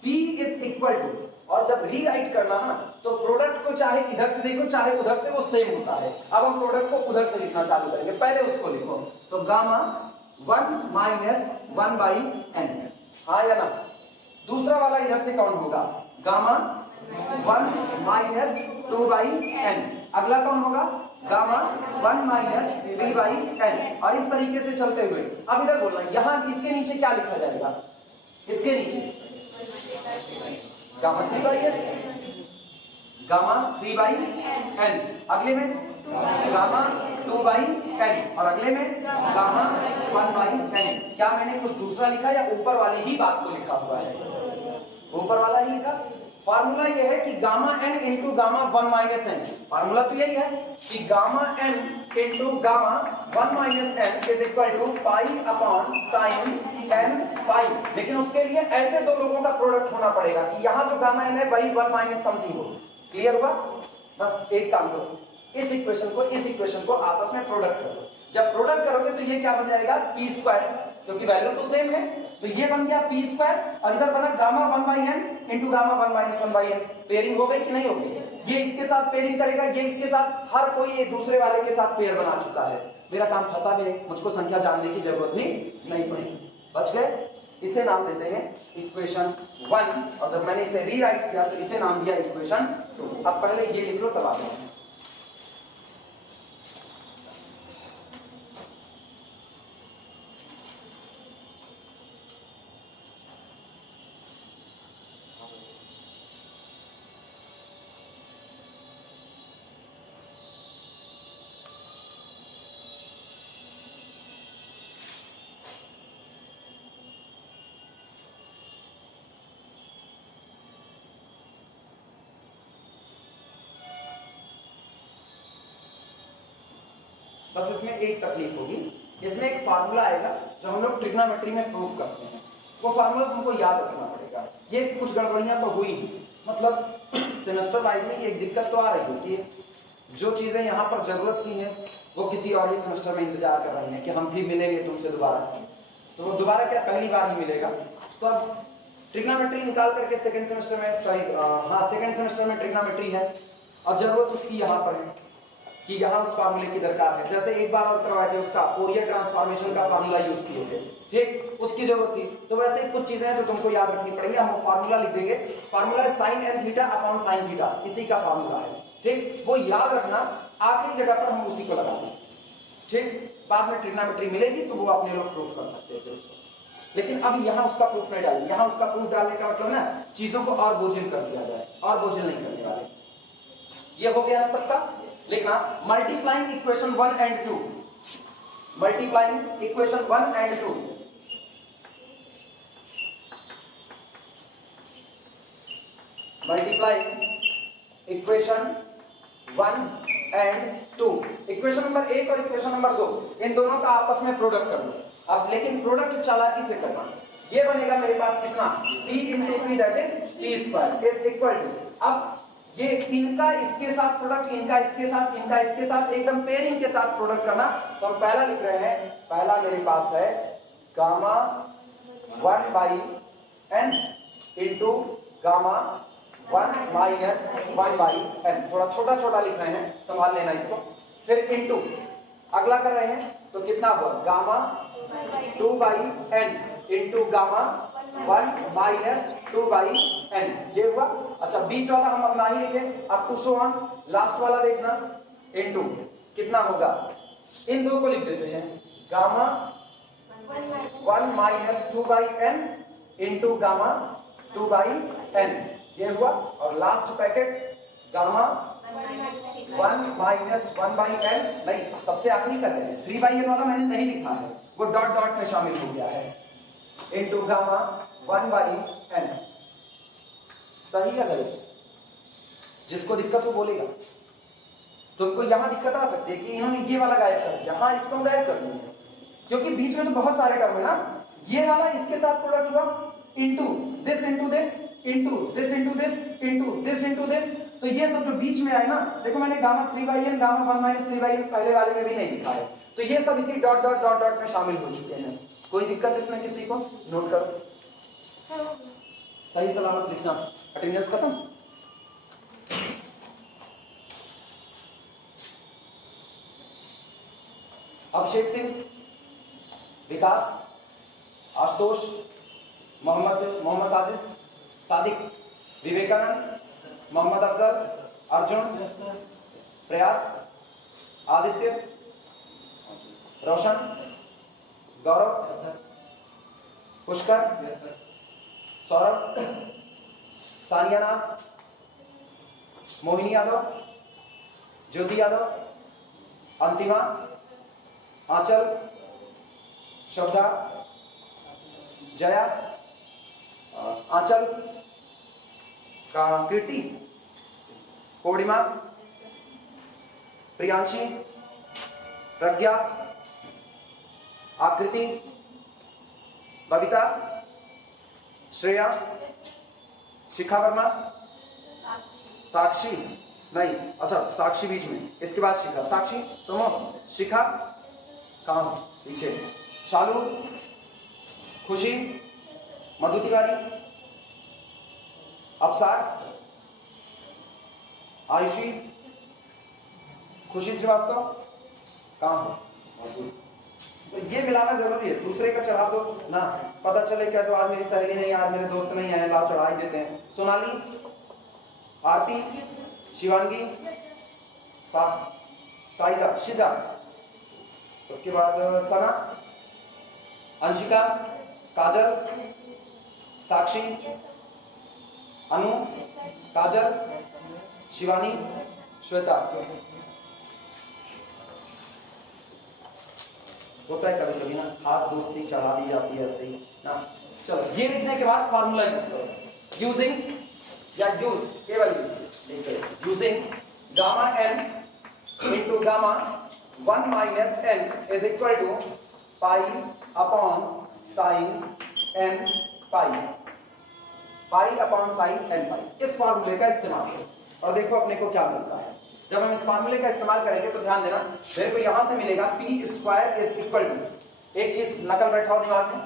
P इज इक्वल टू, और जब रीराइट करना ना तो प्रोडक्ट को चाहे इधर से देखो चाहे उधर से, वो सेम होता है, अब हम प्रोडक्ट को उधर से लिखना चालू करेंगे, पहले उसको लिखो, तो गामा 1 - 1/n, हाँ या ना, दूसरा वाला इधर से कौन होगा, गामा 1 - 2/n, अगला कौन होगा, गामा 1 - 3/n, और इस तरीके से चलते हुए, अब इधर बोलना, यहां इसके नीचे क्या लिखा जाएगा, इसके नीचे गामा 3/n, गामा 3/n, अगले में गामा 2/n, और अगले में गामा 1/n, क्या मैंने कुछ दूसरा लिखा या ऊपर वाली ही बात को लिखा हुआ है, ऊपर वाला ही लिखा, फार्मूला ये है कि gamma n into gamma 1 - n, formula तो यही है कि gamma n into gamma 1 - n is equal to π/sin n pi, लेकिन उसके लिए ऐसे दो लोगों का प्रोडक्ट होना पड़ेगा कि यहाँ जो गामा n है वही 1 - समथिंग हो, क्लियर हुआ, बस एक काम करो, इस इक्वेशन को आपस में प्रोडक्ट करो, जब प्रोडक्ट करोगे तो ये क्या बन जाएगा, p², क्योंकि वैल्यू तो सेम है, तो ये बन गया p² और इधर बना gamma 1/n into gamma 1 - 1/n, pairing हो गई कि नहीं हो गई, ये इसके साथ पेयरिंग करेगा, ये इसके साथ, हर कोई एक दूसरे वाले के साथ पेयर बना चुका है, मेरा काम फंसा भी नहीं, मुझको संख्या जानने की जरूरत भी नहीं पड़ेगी, बच गए, इसे नाम देते हैं इक्वेशन 1, और जब मैंने इसे रीराइट किया तो इसे नाम दिया इक्वेशन 2, अब पहले ये लिख लो तब आते हैं, बस इसमें एक तकलीफ होगी, इसमें एक फार्मूला आएगा जो हम लोग ट्रिग्नोमेट्री में प्रूव करते हैं, वो फार्मूला तुमको याद रखना पड़ेगा, ये कुछ गड़बड़ियां तो हुई, मतलब सेमेस्टर वाइज में एक दिक्कत तो आ रही है कि जो चीजें यहाँ पर जरूरत की हैं वो किसी और ही सेमेस्टर में इंतजार कर रही हैं कि हम भी मिलेंगे तुमसे दोबारा, तो वो दोबारा क्या पहली बार ही मिलेगा, तो अब ट्रिग्नोमेट्री निकाल करके सेकंड सेमेस्टर में, सेकंड सेमेस्टर में ट्रिग्नोमेट्री है और जरूरत उसकी यहाँ पर है कि यहाँ उस फार्मूले की दरकार है, जैसे एक बार और करवाए थे उसका फोरियर ट्रांसफॉर्मेशन का फार्मूला यूज किए थे, ठीक, उसकी जरूरत थी, तो वैसे कुछ चीजें हैं जो तुमको याद रखनी पड़ेंगी, हम फार्मूला लिख देंगे, फार्मूला है sin n theta upon sin theta, इसी का फार्मूला है, ठीक, वो याद रखना, आखिरी जगह पर हम उसी को लगा दें। ठीक, बाद में ट्रिग्नोमेट्री मिलेगी तो वो अपने लोग प्रूफ कर सकते हैं फिर उसको, लेकिन अब यहाँ उसका प्रूफ नहीं डालेंगे। यहाँ उसका प्रूफ डालने का मतलब ना चीजों को और बोझिल कर दिया जाए, और बोझिल नहीं करने वाले। ये हो गया ना सबका। लिखना multiplying equation 1 and 2, multiplying equation 1 and 2, multiplying equation 1 and 2, equation number 1 और इक्वेशन नंबर 2, इन दोनों का आपस में प्रोडक्ट कर लो। अब लेकिन प्रोडक्ट चालाकी से करना। ये बनेगा मेरे पास कितना, p into p that is p square is equal to, अब ये इनका इसके साथ प्रोडक्ट, इनका इसके साथ, इनका इसके साथ, एकदम पेयरिंग के साथ प्रोडक्ट करना। तो हम पहला लिख रहे हैं, पहला मेरे पास है gamma 1 by n into gamma 1 minus 1 by n, थोड़ा छोटा छोटा लिख रहे हैं, संभाल लेना इसको। फिर इंटू अगला कर रहे हैं तो कितना हुआ, gamma 2 by n into gamma 1 minus 2 by n, ये हुआ। अच्छा, बीच वाला हम अपना ही लिखे, up to so on, last वाला देखना, इंटू कितना होगा, इन दो को लिख देते हैं, gamma 1 minus 2 by n into gamma 2 by n, ये हुआ। और last packet gamma 1 minus 1 by n, नहीं सबसे आखिरी कर रहे हैं, 3 बाई n वाला मैंने नहीं लिखा है, वो डॉट डॉट में शामिल हो गया है, इंटू गामा 1 बाई n। सही है गलत? जिसको दिक्कत हो बोलेगा। तुमको यहां दिक्कत आ सकती है कि इन्होंने ये वाला गायब कर दिया, हाँ इसको हम गायब कर देंगे, क्योंकि बीच में तो बहुत सारे टर्म है ना। ये वाला इसके साथ प्रोडक्ट हुआ, into this into this into this into this into this into this, तो ये सब जो बीच में आए ना, देखो मैंने gamma 3 by n gamma 1 minus 3 by n पहले वाले में भी नहीं लिखा है, तो ये सब इसी डॉट डॉट डॉट डॉट में शामिल हो चुके हैं। कोई दिक्कत इसमें किसी को? नोट करो, सही सलामत लिखना। अटेंडेंस खत्म। अभिषेक सिंह, विकास, आशुतोष, मोहम्मद साजिद, सादिक, विवेकानंद, मोहम्मद अफजल, अर्जुन, प्रयास, आदित्य, रोशन, गौरव, पुष्कर, सौरभ, सानिया नाज, मोहिनी यादव, ज्योति यादव, अंतिमा, आंचल, श्रद्धा, जया, आंचल, कीर्ति, पूर्णिमा, प्रियांशी, प्रज्ञा, आकृति, बबीता, श्रेया, शिखा वर्मा, साक्षी, नहीं अच्छा साक्षी बीच में, इसके बाद शिखा, साक्षी तुम, शिखा काम पीछे, शालू, खुशी, मधु तिवारी, अफसार, आयुषी, खुशी श्रीवास्तव, काम मौजूद। तो ये मिलाना जरूरी है, दूसरे का चढ़ा दो ना, पता चले क्या तो आज मेरी सहेली नहीं, आज मेरे दोस्त नहीं आए, ला चढ़ा ही देते हैं। सोनाली, आरती, शिवांगी, साइजा, शिदा, उसके बाद सना, अंशिका, काजल, साक्षी, अनु, काजल, शिवानी, श्वेता। होता है कभी कभी ना, खास दोस्ती चढ़ा दी जाती है ऐसे ही ना। चलो ये लिखने के बाद फार्मूला यूज करो, यूजिंग या यूज केवल using gamma n into gamma 1 minus n is equal to pi upon sine n pi, pi upon sine n pi. इस फार्मूले का इस्तेमाल करो और देखो अपने को क्या मिलता है। जब हम इस फार्मूले का इस्तेमाल करेंगे तो ध्यान देना, मेरे को यहां से मिलेगा p square is equal to, एक चीज नकल बैठाओ दिमाग में,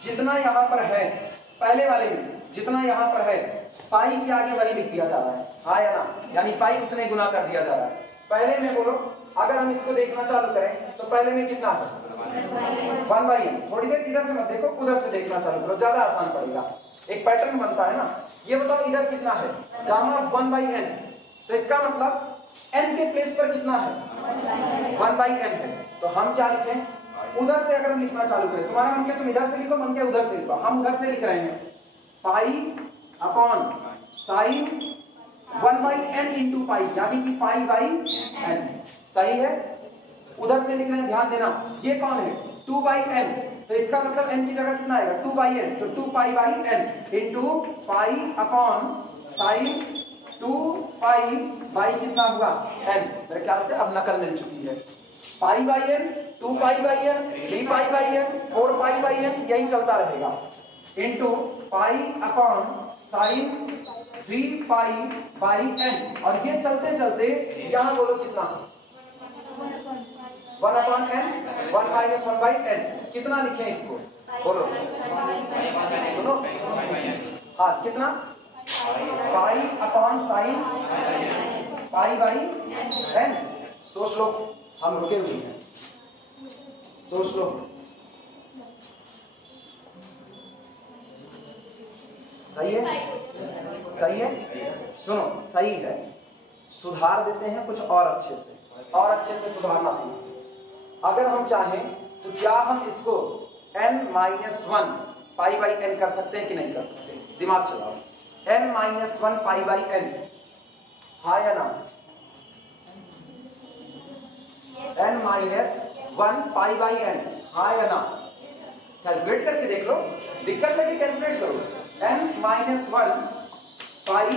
जितना यहां पर है पहले वाले में, जितना यहां पर है पाई के आगे वही लिख दिया जा रहा है, हाँ या ना, यानी पाई उतने गुना कर दिया जा रहा है। पहले में बोलो, अगर हम इसको देखना चालू करें तो पहले में कितना है 1 बाई n। थोड़ी देर इधर से मत देखो, उधर से देखना चालू करो, ज्यादा आसान पड़ेगा, एक पैटर्न बनता है ना। ये बताओ इधर कितना है, गामा 1 बाई n, तो इसका मतलब n के प्लेस पर कितना है 1/n है। तो हम क्या लिखें, उधर से अगर हम लिखना चालू करें, तुम्हारा मन क्या तुम इधर से लिखो, मन क्या उधर से लिखो, हम उधर से लिख रहे हैं पाई upon sign 1/n into pi, यानी कि पाई बाई n। सही है, उधर से लिख रहे हैं, ध्यान देना। ये कौन है 2/n, तो इसका मतलब n की जगह कितना आएगा 2/n, तो 2 पाई by n into pi upon sign 2 pi by कितना हुआ n। मेरे ख्याल से अब नकल मिल चुकी है। पाई by n, 2 pi by n, 3 pi by n, 4 pi by n, यही चलता रहेगा, into pi upon sign 3 pi by n। और ये चलते चलते यहां बोलो कितना 1/n, 1 माइनस 1/n, कितना लिखें इसको बोलो, सुनो, हाँ कितना पाई upon sign pi by n। सोच लो, हम रुके हुए हैं, सोच लो। सही है, सही है, सुनो सही है, सुधार देते हैं कुछ और अच्छे से, और अच्छे से सुधारना सुनो। अगर हम चाहें तो क्या हम इसको n-1 पाई बाई n कर सकते हैं कि नहीं कर सकते, दिमाग चलाओ। n-1 पाई बाई n, हाँ या ना, n-1 पाई बाई n, हाँ या ना, कैलकुलेट करके देख लो, दिक्कत लगे कैलकुलेट करो। n-1 पाई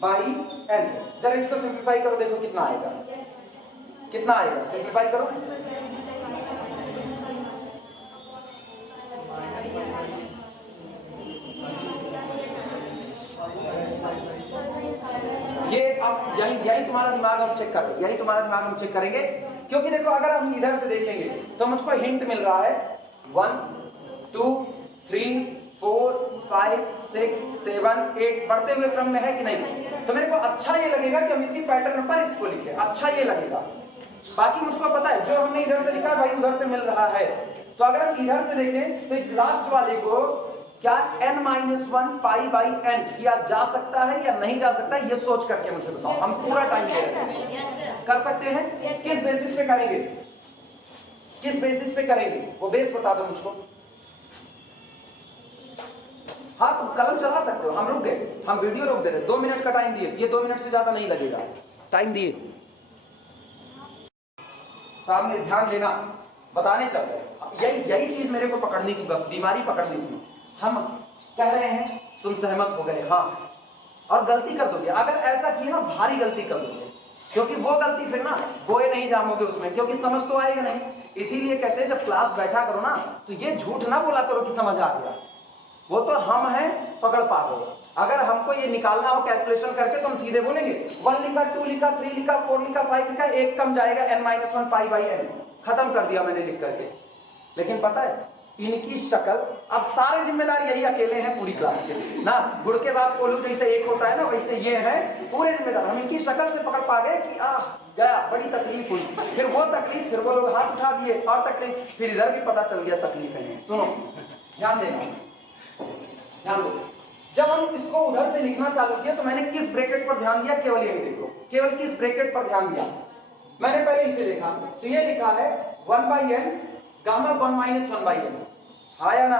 बाई n, जरा इसको सिंप्लीफाई करो, देखो कितना आएगा, कितना आएगा, सिंप्लीफाई करो। ये अब यही तुम्हारा दिमाग हम चेक कर रहे हैं, यही तुम्हारा दिमाग हम चेक करेंगे, क्योंकि देखो अगर हम इधर से देखेंगे तो मुझको हिंट मिल रहा है 1 2 3 4 5 6 7 8 बढ़ते हुए क्रम में है कि नहीं। तो मेरे को अच्छा ये लगेगा कि हम इसी पैटर्न पर इसको लिखें, अच्छा ये लगेगा। बाकी मुझको पता है जो हमने इधर से लिखा है वही उधर से मिल रहा है। तो अगर हम इधर से देखें तो इस लास्ट वाले को क्या n-1 पाई बाई n किया जा सकता है या नहीं जा सकता, ये सोच करके मुझे बताओ। हम पूरा टाइम दे रहे हैं, कर सकते हैं, किस बेसिस पे करेंगे, किस बेसिस पे करेंगे वो बेस बता दो मुझको। हाँ तुम कलम चला सकते हो, हम रुक गए, हम वीडियो रोक दे रहे, 2 मिनट का टाइम दिए, ये 2 मिनट से ज्यादा नहीं लगेगा, टाइम दिए। सामने ध्यान देना, बताने चल रहे, यही चीज मेरे को पकड़नी थी, बस बीमारी पकड़नी थी। हम कह रहे हैं तुम सहमत हो गए, हाँ, और गलती कर दोगे, अगर ऐसा किए ना भारी गलती कर दोगे, क्योंकि वो गलती फिर ना बोए नहीं जामोगे उसमें, क्योंकि समझ तो आएगा नहीं। इसीलिए कहते हैं जब क्लास बैठा करो ना तो ये झूठ ना बोला करो कि समझ आ गया, वो तो हम हैं पकड़ पा गए। अगर हमको ये निकालना हो कैलकुलेशन करके तो हम सीधे बोलेंगे 1 लिखा, 2 लिखा, 3 लिखा, 4 लिखा, 5 लिखा, एक कम जाएगा n-1 पाई बाई n, खत्म कर दिया मैंने लिख करके। लेकिन पता है इनकी शक्ल, अब सारे जिम्मेदार यही अकेले हैं पूरी क्लास के ना, गुड़ के बाद कोल्हू जैसे एक होता है ना, वैसे ये है पूरे जिम्मेदार। हम इनकी शक्ल से पकड़ पा गए कि गया, बड़ी तकलीफ हुई, फिर वो तकलीफ, फिर वो लोग हाथ उठा दिए और तकलीफ, फिर इधर भी पता चल गया तकलीफ है। सुनो ध्यान देना, ध्यान दो, जब हम इसको उधर से लिखना चालू किया तो मैंने किस ब्रैकेट पर ध्यान दिया, केवल यही देखो, केवल किस ब्रैकेट पर ध्यान दिया। मैंने पहले इसे देखा तो ये लिखा है 1/n गामा 1-1/n, हाँ या ना।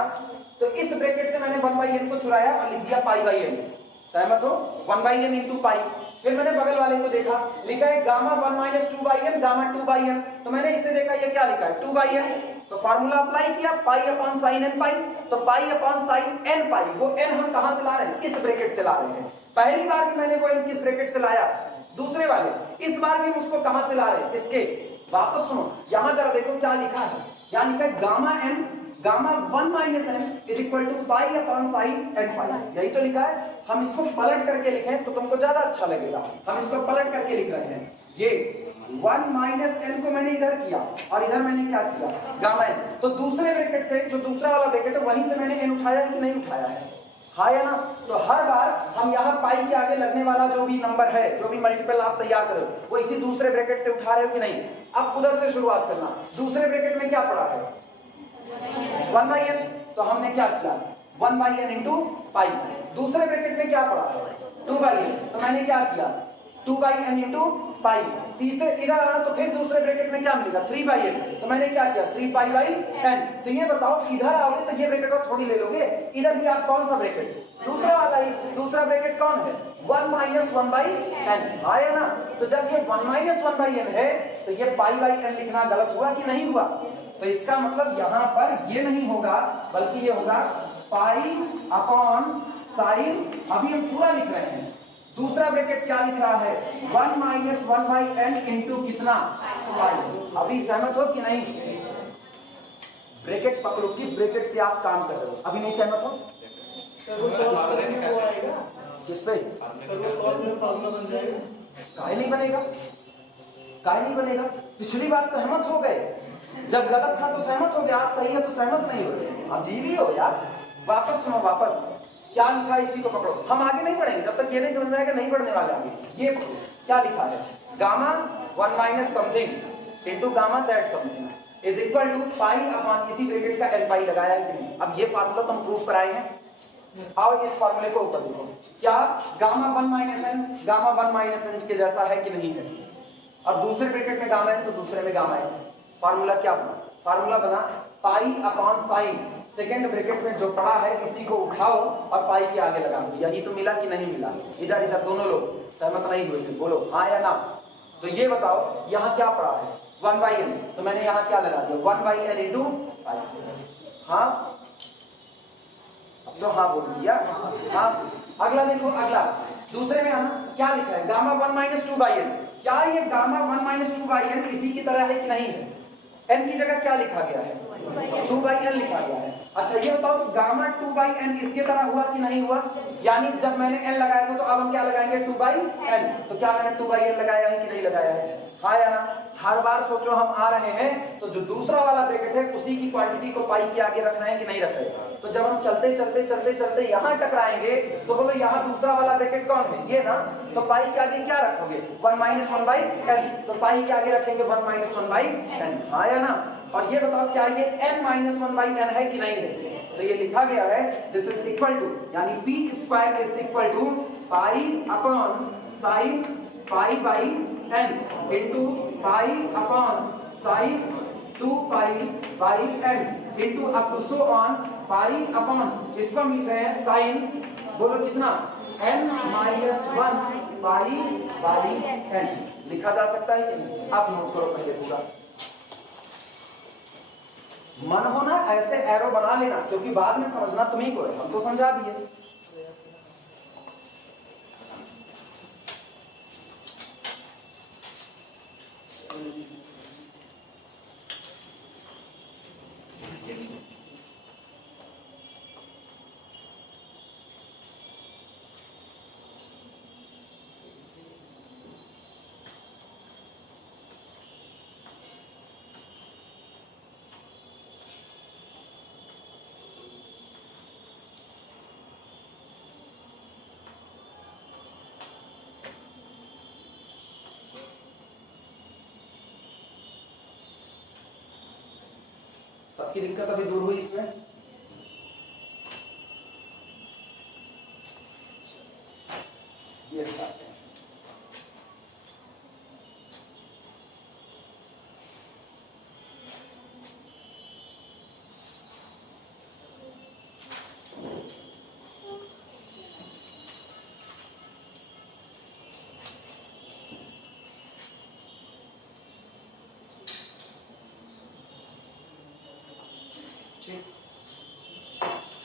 तो इस ब्रैकेट से मैंने 1/n को चुराया और लिख दिया पाई बाई n, सहमत हो, 1/n इंटू पाई। फिर मैंने बगल वाले को देखा, लिखा है गामा 1-2/n गामा 2/n, तो मैंने इसे देखा ये क्या लिखा है 2/n, तो फार्मूला अप्लाई किया पाई अपॉन साइन n पाई, तो पाई अपॉन साइन n पाई, वो n हम कहां से ला रहे हैं, इस ब्रैकेट से ला रहे हैं। पहली बार भी मैंने वो n किस ब्रैकेट से लाया, दूसरे वाले, इस बार भी उसको कहां से ला रहे हैं, इसके। वापस सुनो, यहां जरा देखो क्या लिखा है, यहां लिखा है gamma n gamma 1-n is equal to pi upon sine n pi, यही तो लिखा है। हम इसको पलट करके लिखें तो तुमको ज्यादा अच्छा लगेगा, हम इसको पलट करके लिख रहे हैं। ये 1-n को मैंने इधर किया और इधर मैंने क्या किया गामा n, तो दूसरे ब्रैकेट से जो दूसरा वाला ब्रैकेट है वहीं से मैंने n उठाया है कि नहीं उठाया है, हाँ या ना। तो हर बार हम यहाँ पाई के आगे लगने वाला जो भी नंबर है, जो भी मल्टीपल आप तैयार करो, वो इसी दूसरे ब्रैकेट से उठा रहे हो कि नहीं। अब उधर से शुरुआत करना, दूसरे ब्रैकेट में क्या पड़ा है 1/n, तो हमने क्या किया 1/n इंटू पाई। दूसरे ब्रैकेट में क्या पड़ा है 2/n, तो मैंने क्या किया 2/n इंटू पाई। तीसरे इधर आना तो फिर दूसरे ब्रैकेट में क्या मिलेगा 3/n। तो मैंने क्या किया 3π/n। तो ये बताओ इधर आओगे तो ये ब्रैकेट और थोड़ी ले लोगे, इधर भी आप कौन सा ब्रैकेट दूसरा वाला ही, दूसरा ब्रैकेट कौन है 1 - 1/n आया ना। तो जब ये 1 - 1/n है तो ये π/n लिखना गलत हुआ कि नहीं हुआ। तो इसका मतलब यहाँ पर ये नहीं होगा बल्कि ये होगा π/sin। अभी हम पूरा लिख रहे हैं। दूसरा ब्रैकेट क्या लिख रहा है 1 - 1/n इंटू कितना पाई। अभी सहमत हो कि नहीं। ब्रैकेट पकड़ो, किस ब्रैकेट से आप काम कर रहे हो, अभी नहीं सहमत हो किस पे काहे नहीं बनेगा, काहे नहीं बनेगा। पिछली बार सहमत हो गए, जब गलत था तो सहमत हो गया, आज सही है तो सहमत नहीं हो। अजीब ही हो यार। वापस सुनो, वापस क्या लिखा है इसी को पकड़ो। हम आगे नहीं बढ़ेंगे जब तक ये नहीं समझ में आएगा, नहीं बढ़ने वाले आगे। ये क्या लिखा है gamma 1 - something into gamma that something is equal to pi upon इसी ब्रैकेट का n पाई लगाया है कि नहीं। अब ये फार्मूला तो हम प्रूव कराए हैं। और इस फार्मूले को ऊपर देखो, क्या गामा 1 - n गामा 1 - n के जैसा है कि नहीं है। और दूसरे ब्रैकेट में गामा है तो दूसरे में गामा है। फार्मूला क्या बना, फार्मूला बना पाई अपॉन साइन। सेकेंड ब्रैकेट में जो पड़ा है इसी को उठाओ और पाई के आगे लगा दो। यही तो मिला कि नहीं मिला। इधर इधर दोनों लोग सहमत नहीं हुए थे, बोलो हाँ या ना। तो ये बताओ यहाँ क्या पड़ा है 1/n, तो मैंने यहाँ क्या लगा दिया 1/n इंटू पाई। हाँ अब तो हाँ बोल दिया। हाँ अगला देखो, अगला दूसरे में आना, क्या लिखा है गामा 1 - 2/n। क्या ये गामा 1 - 2/n इसी की तरह है कि नहीं है। n की जगह क्या लिखा गया है 2/n लिखा गया है। अच्छा ये बताओ गामा 2/n इसके तरह हुआ कि नहीं हुआ। यानी जब मैंने n लगाया था तो अब हम क्या लगाएंगे 2/n। तो क्या मैंने 2/n लगाया है कि नहीं लगाया है, हाँ या ना। हर बार सोचो हम आ रहे हैं तो जो दूसरा वाला ब्रैकेट है उसी की क्वांटिटी को पाई के आगे रखना है कि नहीं रख रहे। तो जब हम चलते चलते चलते चलते यहाँ टकराएंगे तो बोलो यहाँ दूसरा वाला ब्रैकेट कौन है ये ना। तो पाई के आगे क्या रखोगे 1 - 1/n। तो पाई के आगे रखेंगे 1 - 1/n, हाँ या ना। और ये बताओ क्या ये n - 1/n है कि नहीं है। तो ये लिखा गया है दिस इज इक्वल टू, यानी p² is equal to pi upon sine π/n into pi upon sine 2π/n into up to so on pi upon, इसको हम लिख रहे हैं साइन, बोलो कितना n - 1π/n लिखा जा सकता है कि नहीं। आप नोट करो पहले पूरा, मन हो ना ऐसे एरो बना लेना, क्योंकि बाद में समझना तुम्हीं को है, हम तो समझा दिए। सबकी दिक्कत अभी दूर हुई इसमें। ये बताते हैं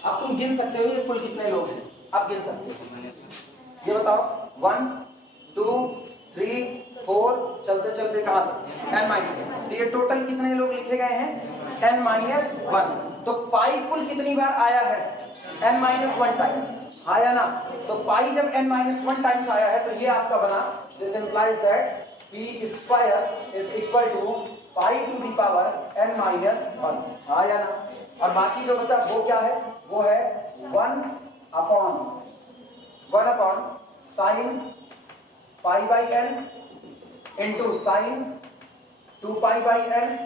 अब तुम गिन सकते हो ये कुल कितने लोग हैं, अब गिन सकते हो। ये बताओ 1 2 3 4 चलते चलते कहां तक n-1। तो ये टोटल कितने लोग लिखे गए हैं n-1। तो पाई कुल कितनी बार आया है n-1 टाइम्स, आया ना। तो पाई जब n-1 टाइम्स आया है तो ये आपका बना this implies that p² is equal to pi to the power n-1, आया ना। और बाकी जो बचा वो क्या है, वो है 1 upon sine π/n into sine 2π/n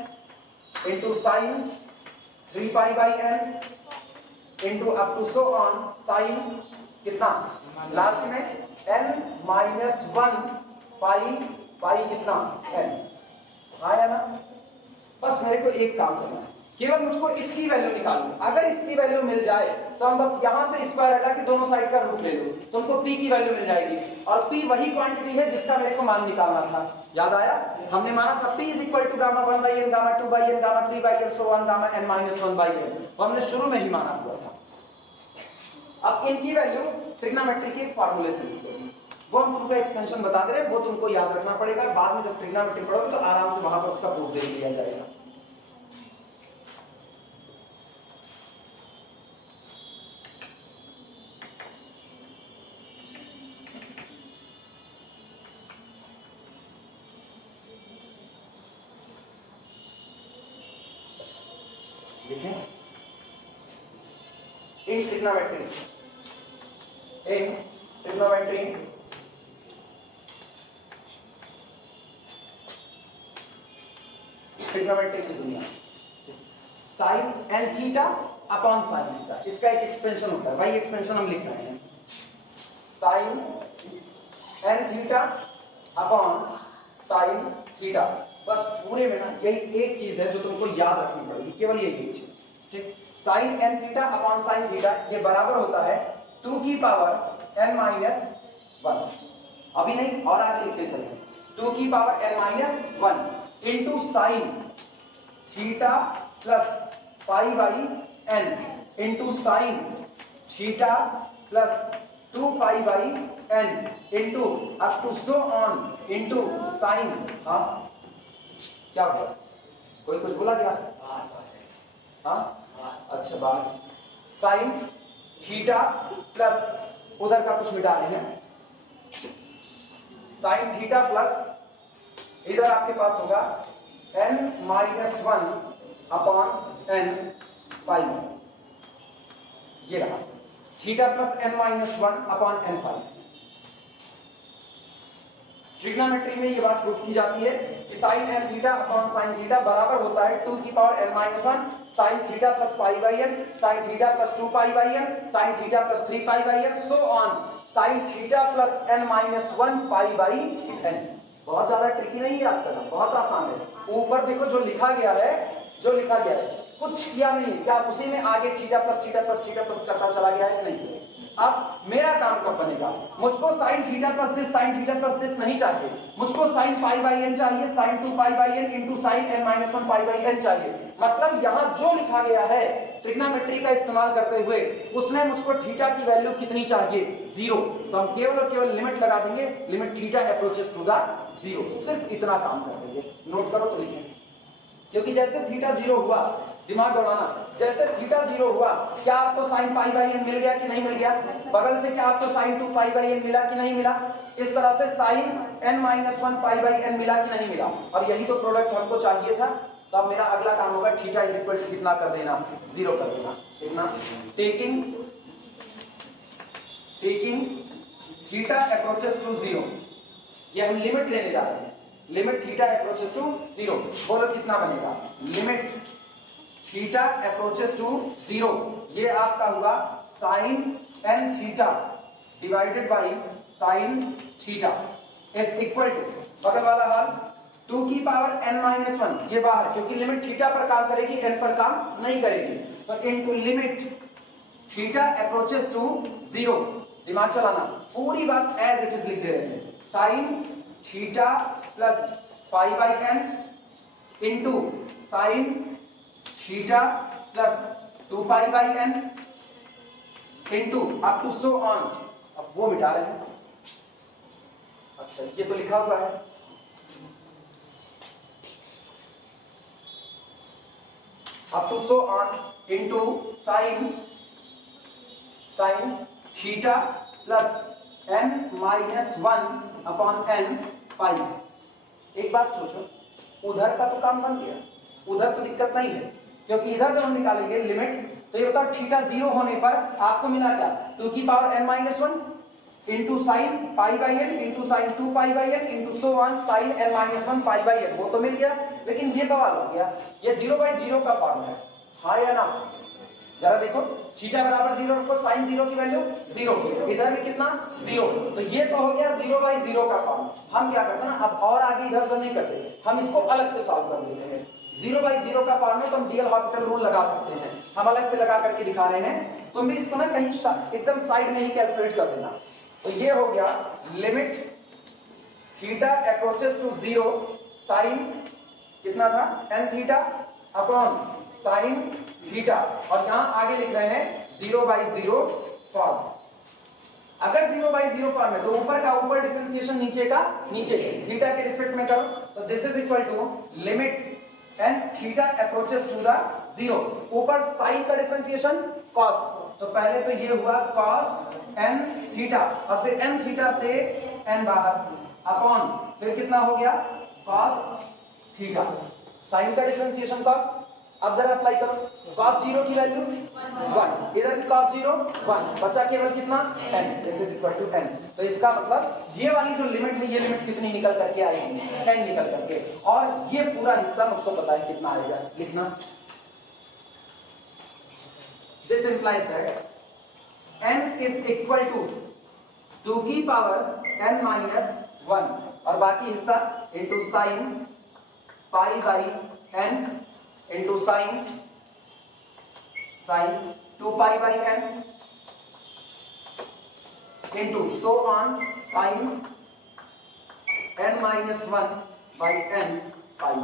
into sine 3π/n into up to so on sine कितना लास्ट में n-1 पाई कितना n, आया ना। बस मेरे को एक काम करना है, केवल मुझको इसकी वैल्यू निकालनी। अगर इसकी वैल्यू मिल जाए तो हम बस यहां से स्क्वायर हटा के दोनों साइड का रूट ले लो, तुमको p की वैल्यू मिल जाएगी। और p वही क्वांटिटी है जिसका मेरे को मान निकालना था, याद आया? हमने माना था p gamma 1/n, gamma 2/n, gamma 3/n, so on gamma n - 1/n, तो हमने शुरू में ही माना हुआ था। अब इनकी वैल्यू ट्रिग्नोमेट्री के फार्मूले से निकालेंगे, वो हम तुमको एक्सपेंशन बता दे रहे हैं, वो तुमको याद रखना पड़ेगा। बाद में जब ट्रिग्नोमेट्री पढ़ोगे तो आराम से वहां पर उसका प्रूफ दे दिया जाएगा। In trigonometry की दुनिया sine n theta upon sine theta, इसका एक एक्सपेंशन होता है, वही एक्सपेंशन हम लिख रहे हैं। Sine n theta upon sine theta, बस पूरे में ना यही एक चीज है जो तुमको याद रखनी पड़ेगी, केवल यही एक चीज, ठीक। Sine n theta upon sine theta ये बराबर होता है 2 की पावर n - 1, अभी नहीं और आगे लिखते चलें, 2 की power n - 1 into sine theta plus π/n into sine theta plus 2π/n into up to so on into sine, हाँ क्या हुआ, कोई कुछ बोला क्या? हाँ अच्छा, बात साइन थीटा प्लस उधर का कुछ मिटा रहे हैं, साइन थीटा प्लस इधर आपके पास होगा n - 1 अपॉन n पाई, ये रहा theta plus n - 1 upon n pi. Trigonometry में ये बात प्रूफ की जाती है कि sine n theta upon sine theta बराबर होता है 2 की power n - 1 sine theta plus π/n, sine theta plus 2π/n, sine theta plus 3π/n, so on sine theta plus n - 1 π/n। बहुत ज्यादा ट्रिकी नहीं याद करना, बहुत आसान है। ऊपर देखो जो लिखा गया है, कुछ किया नहीं, क्या उसी में आगे थीटा प्लस करता चला गया है कि नहीं? अब मेरा काम कब बनेगा? मुझको साइन थीटा प्लस दिस नहीं चाहिए, मुझको साइन π/n चाहिए, sign 2π/n into sign n - 1 π/n चाहिए। मतलब यहाँ जो लिखा गया है ट्रिग्नोमेट्री का इस्तेमाल करते हुए, उसमें मुझको थीटा की वैल्यू कितनी चाहिए? 0। तो हम केवल और केवल लिमिट लगा देंगे, limit theta approaches to the 0, सिर्फ इतना काम कर देंगे। नोट करो तो लिखें, क्योंकि जैसे थीटा 0 हुआ, दिमाग दौड़ाना, जैसे थीटा 0 हुआ, क्या आपको साइन π/n मिल गया कि नहीं मिल गया? बगल से क्या आपको साइन 2π/n मिला कि नहीं मिला? इस तरह से साइन n - 1 π/n मिला कि नहीं मिला? और यही तो प्रोडक्ट हमको चाहिए था। तो अब मेरा अगला काम होगा थीटा इज इक्वल टू कितना कर देना? 0 कर देना। कितना? टेकिंग थीटा अप्रोचेस टू 0, ये हम लिमिट लेने जा रहे हैं, लिमिट थीटा अप्रोचेस टू 0। बोलो कितना बनेगा? लिमिट थीटा अप्रोचेस टू 0, ये आपका हुआ sine n theta divided by sine theta is equal to, बगल वाला हाल 2 की पावर n - 1, ये बाहर, क्योंकि लिमिट थीटा पर काम करेगी, n पर काम नहीं करेगी, तो into limit theta approaches to 0। दिमाग चलाना, पूरी बात एज इट इज लिख दे रहे हैं, sine theta plus π/n into sine theta plus 2π/n into up to so on. अब वो मिटा रहे हैं, अच्छा ये तो लिखा हुआ है, up to so on into sine theta plus n - 1 upon n pi. एक बात सोचो, उधर का तो काम बन गया, उधर तो दिक्कत नहीं है, क्योंकि इधर जब हम निकालेंगे लिमिट, तो ये बताओ थीटा 0 होने पर आपको मिला क्या? 2 की power n - 1 into sine π/n into sine 2π/n into so on sine n - 1 π/n, वो तो मिल गया। लेकिन ये बवाल हो गया, ये 0/0 का फॉर्म है, हाँ या ना? जरा देखो थीटा बराबर 0 रखो, साइन 0 की वैल्यू 0, इधर भी कितना 0। तो ये तो हो गया 0/0 का फॉर्म। हम क्या करते हैं ना, अब और आगे इधर तो नहीं करते, हम इसको अलग से सॉल्व कर लेते हैं। 0/0 का फॉर्म में तो हम डीएल हॉस्पिटल रूल लगा सकते हैं, हम अलग से लगा करके दिखा रहे हैं। तुम भी इसको ना कहीं एकदम साइड में ही कैलकुलेट कर देना। तो ये हो गया limit theta approaches to 0 sine कितना था n theta upon sine theta, और यहां आगे लिख रहे हैं 0/0 फॉर्म। अगर 0/0 फॉर्म है तो ऊपर का ऊपर डिफरेंशिएशन नीचे का नीचे, थीटा के रिस्पेक्ट में करो। तो this is equal to limit n theta approaches to the 0, ऊपर साइन का डिफरेंशिएशन cos, तो पहले तो ये हुआ cos n थीटा और फिर n थीटा से n बाहर अपॉन फिर कितना हो गया cos थीटा, साइन का डिफरेंशिएशन cos। अब जरा अप्लाई करो, cos 0 की वैल्यू 1, इधर भी cos 0 1, बचा केवल कितना n, this is equal to n। तो इसका मतलब ये वाली जो लिमिट है, ये लिमिट कितनी निकल करके आएगी n निकल करके, और ये पूरा हिस्सा मुझको पता है कितना आएगा, लिखना। This implies that n is equal to 2 की पावर n माइनस 1 और बाकी हिस्सा into sine pi by n into sin 2 pi by n into so on sin n minus 1 by n pi।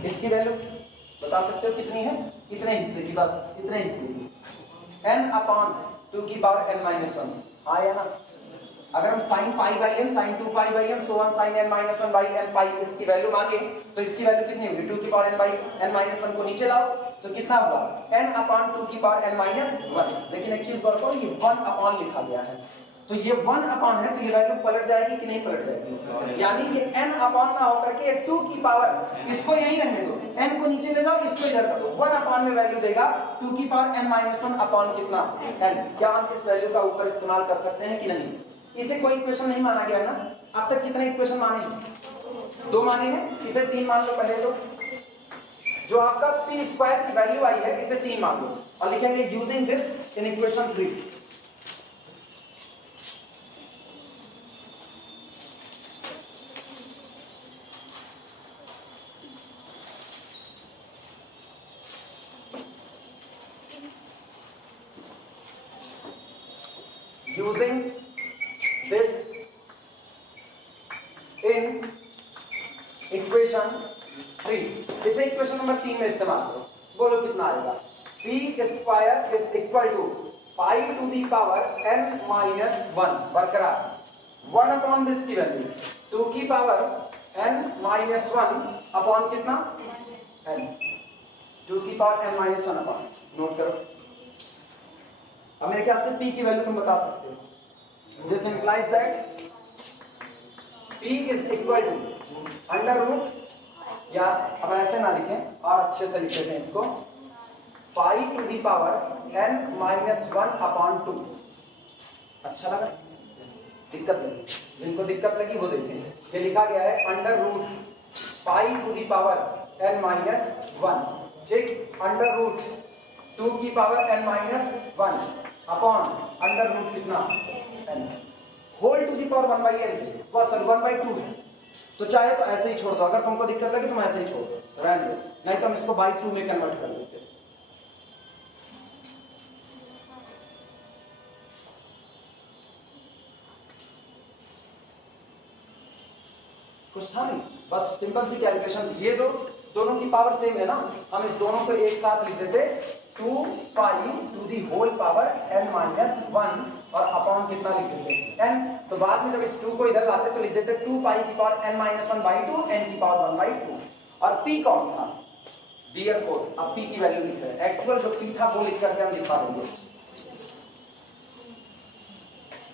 इसकी वैल्यू बता सकते हो कितनी है, इतने हिस्से की, बस इतने हिस्से की, n अपॉन 2 की पावर n माइनस 1 आया ना। अगर हम sin pi by n sin 2 pi by n so on sin n minus 1 by n पाई इसकी वैल्यू मांगे तो इसकी वैल्यू कितनी होगी, 2 की power n by n minus 1 को नीचे लाओ तो कितना हुआ n अपॉन 2 की पावर n माइनस 1। लेकिन एक चीज गौर करो, ये 1 अपॉन लिखा गया है, तो ये 1 अपॉन है तो ये वैल्यू पलट जाएगी कि नहीं पलट जाएगी, यानी ये n अपॉन ना होकर के 2 की पावर, इसको यहीं रहने दो, n को नीचे ले जाओ, इसको इधर कर दो, 1 अपॉन में वैल्यू देगा 2 की पावर n माइनस 1 अपॉन कितना n। क्या हम इस वैल्यू का ऊपर इस्तेमाल कर सकते हैं कि नहीं? इसे कोई इक्वेशन नहीं माना गया है ना। अब तक कितने इक्वेशन माने हैं? 2 माने हैं, इसे 3 मान लो पहले। तो जो आपका p स्क्वायर की वैल्यू आई है इसे 3 मान लो और लिखेंगे using this in equation 3। using this in equation 3, इसे इक्वेशन नंबर 3 में इस्तेमाल करो। बोलो कितना आएगा, p square is equal to pi to the power n minus 1 बरकरार, 1 अपॉन दिस की वैल्यू 2 की पावर n माइनस 1 अपॉन कितना n, 2 की power n minus 1 upon, note करो। अब मेरे ख्याल से p की वैल्यू तुम बता सकते हो। This implies that p is equal to under root, या अब ऐसे ना लिखें और अच्छे से लिख लेते हैं इसको, pi to the power n minus 1 upon 2। अच्छा लगा? दिक्कत लगी? जिनको दिक्कत लगी वो देखें, ये लिखा गया है under root pi to the power n minus 1, ठीक, अंडर रूट 2 की power n minus 1 upon under root कितना n, whole to the power 1 by n, वो सर 1 बाई 2 है। तो चाहे तो ऐसे ही छोड़ दो, अगर तुमको दिक्कत लगी तुम ऐसे ही छोड़ दो, रहने दो, नहीं तो हम इसको बाई 2 में कन्वर्ट कर देते। कुछ था नहीं, बस सिंपल सी कैलकुलेशन। ये जो दोनों की पावर सेम है ना, हम इस दोनों को एक साथ लिख देते 2 pi to the whole power n minus 1 और अपॉन कितना लिख देते n। तो बाद में जब इस 2 को इधर लाते तो लिख देते 2 पाई की पावर n माइनस 1 बाई 2 n की पावर 1 बाई 2। और p कौन था? therefore अब p की वैल्यू लिख रहे हैं, एक्चुअल जो p था वो लिख करके हम दिखा देंगे।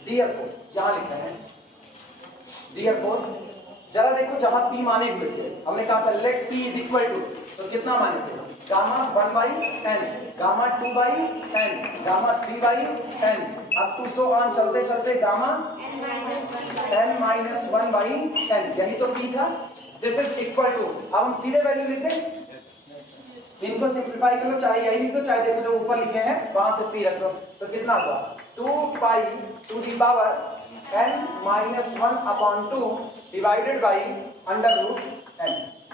therefore यहाँ लिख रहे हैं therefore जरा देखो जहां p माने हुए थे, हमने कहा था let p is equal to, तो कितना माने थे? Gamma 1/n, gamma 2/n, gamma 3/n, अब टू सो ऑन चलते चलते गामा n-1/n, यही तो p था। दिस इज इक्वल टू, अब हम सीधे वैल्यू लिख दें, इनको सिंप्लीफाई कर लो, चाहे यही लिख दो चाहे देखो जो ऊपर लिखे हैं वहां से p रख लो, तो कितना हुआ 2 to the power n-1/2 divided by √n,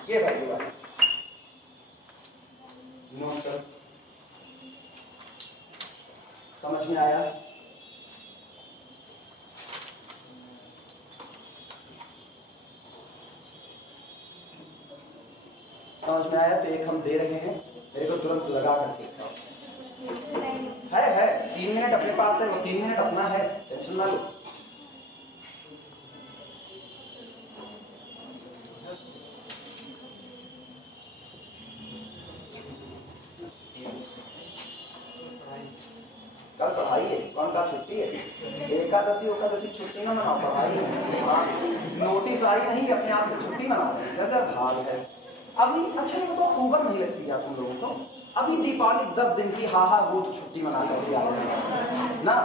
ये वैल्यू है। नोट कर, समझ में आया? समझ में आया? तो एक हम दे रहे हैं, मेरे को तुरंत लगा करके है 3 मिनट अपने पास है, वो 3 मिनट अपना है, टेंशन ना लो। कल पढ़ाई है, कौन का छुट्टी है? एकादशी छुट्टी ना मनाओ, पढ़ाई है। नोटिस आई नहीं अपने आप से छुट्टी मना रहे हैं, भाग है अभी। अच्छा ये तो अक्टूबर नहीं लगती यार तुम लोगों को, अभी दीपावली 10 दिन की भूत छुट्टी मना करके आ रहे हैं ना,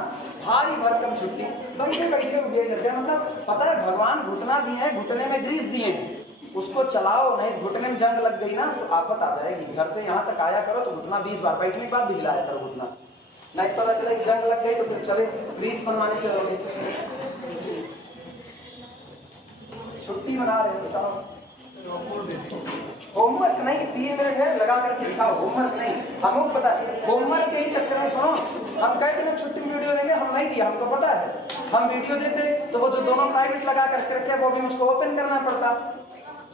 भारी भरकम छुट्टी, बैठे बैठे उड़े करते हैं। मतलब पता है भगवान घुटना दिए हैं, घुटने में ग्रीस दिए हैं, उसको चलाओ, नहीं घुटने में जंग लग गई ना तो आफत आ जाएगी। घर से यहाँ तक आया करो तो घुटना 20 बार, बैठने के बाद भी हिलाया करो घुटना, नहीं पता चला कि जंग लग गई तो फिर चले ग्रीस बनवाने चलोगे। छुट्टी मना रहे हो, बताओ होमवर्क नहीं, 3 मिनट है लगा करके दिखाओ, होमवर्क नहीं। हमको पता है होमवर्क के ही चक्कर में, सुनो हम कह देंगे छुट्टी में वीडियो देंगे, हम नहीं दिया, हमको पता है। हम वीडियो देते तो वो जो दोनों प्राइवेट लगा करके रखे वो भी मुझको ओपन करना पड़ता।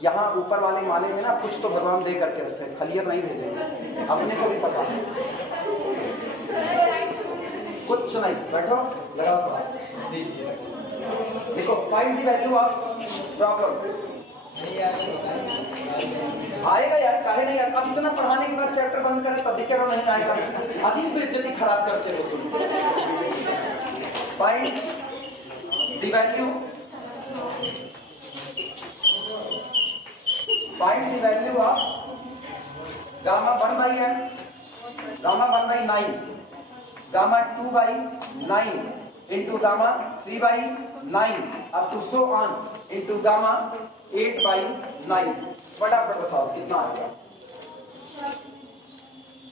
यहाँ ऊपर वाले माले में ना कुछ तो भगवान दे करके रखे, खलियर नहीं भेजेंगे, अपने को भी पता है। कुछ नहीं, बैठो लगाओ सवाल, देखो find the value of problem. आएगा यार, काहे नहीं आएगा? अब इतना पढ़ाने के बाद चैप्टर बंद करें तब भी कह रहा नहीं आएगा, अजीब बेइज्जती खराब करके हो तुम। Find the value, find the value of gamma 1/n, gamma 1/9, gamma 2/9 into gamma 3/9 up to so on into gamma 8/9। फटाफट बताओ कितना आएगा,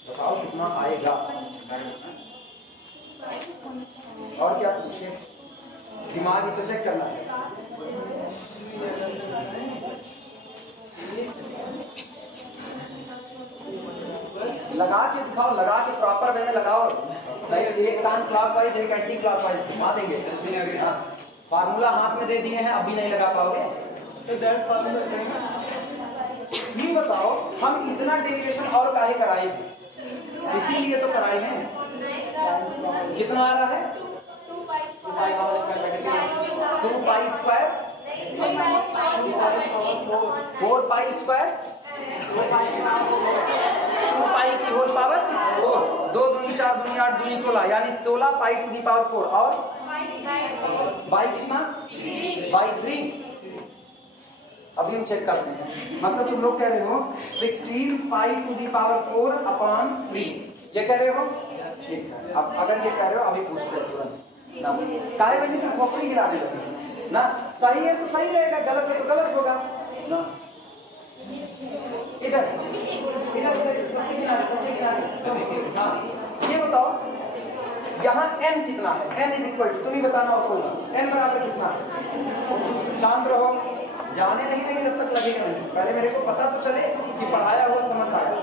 बताओ कितना आएगा। और क्या पूछे, दिमाग ही तो चेक करना है। लगा के दिखाओ, लगा के प्रॉपर वे में लगाओ, नहीं एक कान क्लॉकवाइज एक एंटी क्लॉकवाइज घुमा देंगे। फार्मूला हाथ में दे दिए हैं, अभी नहीं लगा पाओगे। ये बताओ हम इतना डेरिवेशन और काहे कराएंगे, इसीलिए तो कराए हैं। कितना आ रहा है 2π² 4π², 2π की होल पावर 4, 2 दूनी 4 दूनी 8 दूनी 16, यानी 16π टू दी पावर 4। और बाई कितना, बाई 3। अभी हम चेक करते हैं, मतलब तुम लोग कह रहे हो 16π टू दी पावर 4/3, ये कह रहे हो? ठीक है, अब अगर ये कह रहे हो अभी पूछते हैं तुरंत ना, काहे बनने की खोपड़ी गिराने लगे ना। सही है तो सही रहेगा, गलत है तो गलत होगा ना। इधर इधर सबसे किनारे हाँ, ये बताओ यहाँ n कितना है, n इज इक्वल टू, तुम ही बताना हो, n बराबर कितना है। शांत रहो, जाने नहीं देंगे जब तक लगेगा नहीं, पहले मेरे को पता तो चले कि पढ़ाया हुआ समझ आया।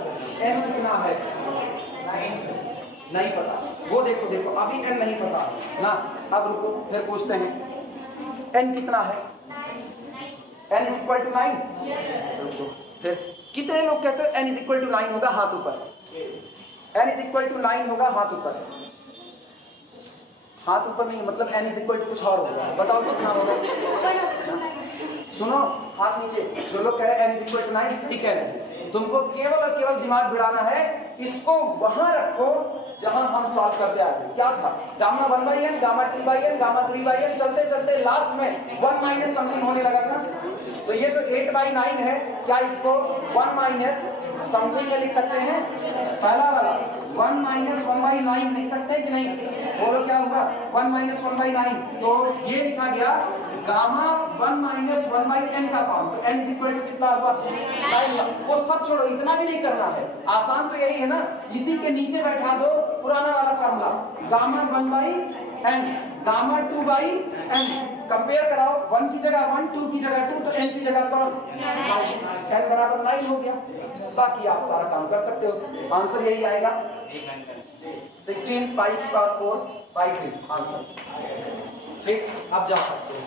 n कितना है नहीं पता, वो देखो देखो अभी n नहीं पता ना। अब रुको फिर पूछते हैं n कितना है, n इज इक्वल टू 9। फिर कितने लोग कहते हो n इज इक्वल टू 9 होगा, हाथ ऊपर। n इज इक्वल टू 9 होगा, हाथ ऊपर। हाथ ऊपर नहीं, मतलब n इज इक्वल टू कुछ और होगा, बताओ कितना होगा। सुनो हाथ नीचे, जो लोग कह रहे हैं n इज इक्वल टू 9 सही कह रहे हैं। तुमको केवल और केवल दिमाग भिड़ाना है इसको वहां रखो जहां हम सॉल्व करते आए थे। क्या था? Gamma 1/n, gamma 2/n, gamma 3/n, चलते चलते लास्ट में 1 माइनस समथिंग होने लगा था। तो ये जो 8/9 है, क्या इसको 1 माइनस समथिंग में लिख सकते हैं? पहला वाला 1 माइनस 1/9 लिख सकते हैं कि नहीं? बोलो क्या होगा? 1 माइनस 1/9। तो ये लिखा गया गामा 1 माइनस 1/n का फॉर्म। तो n इज इक्वल टू कितना हुआ? 9। वो सब छोड़ो, इतना भी नहीं करना है, आसान तो यही है ना। इसी के नीचे बैठा दो पुराना वाला formula, gamma 1/n, gamma 2/n। Compare कराओ, 1 की जगह 1, 2 की जगह 2, तो n की जगह कौन? 9। n बराबर 9 हो गया। बाकी आप सारा काम कर सकते हो, आंसर यही आएगा 16 पाई की पावर 4 बाई 3 आंसर। ठीक, अब जा सकते हो।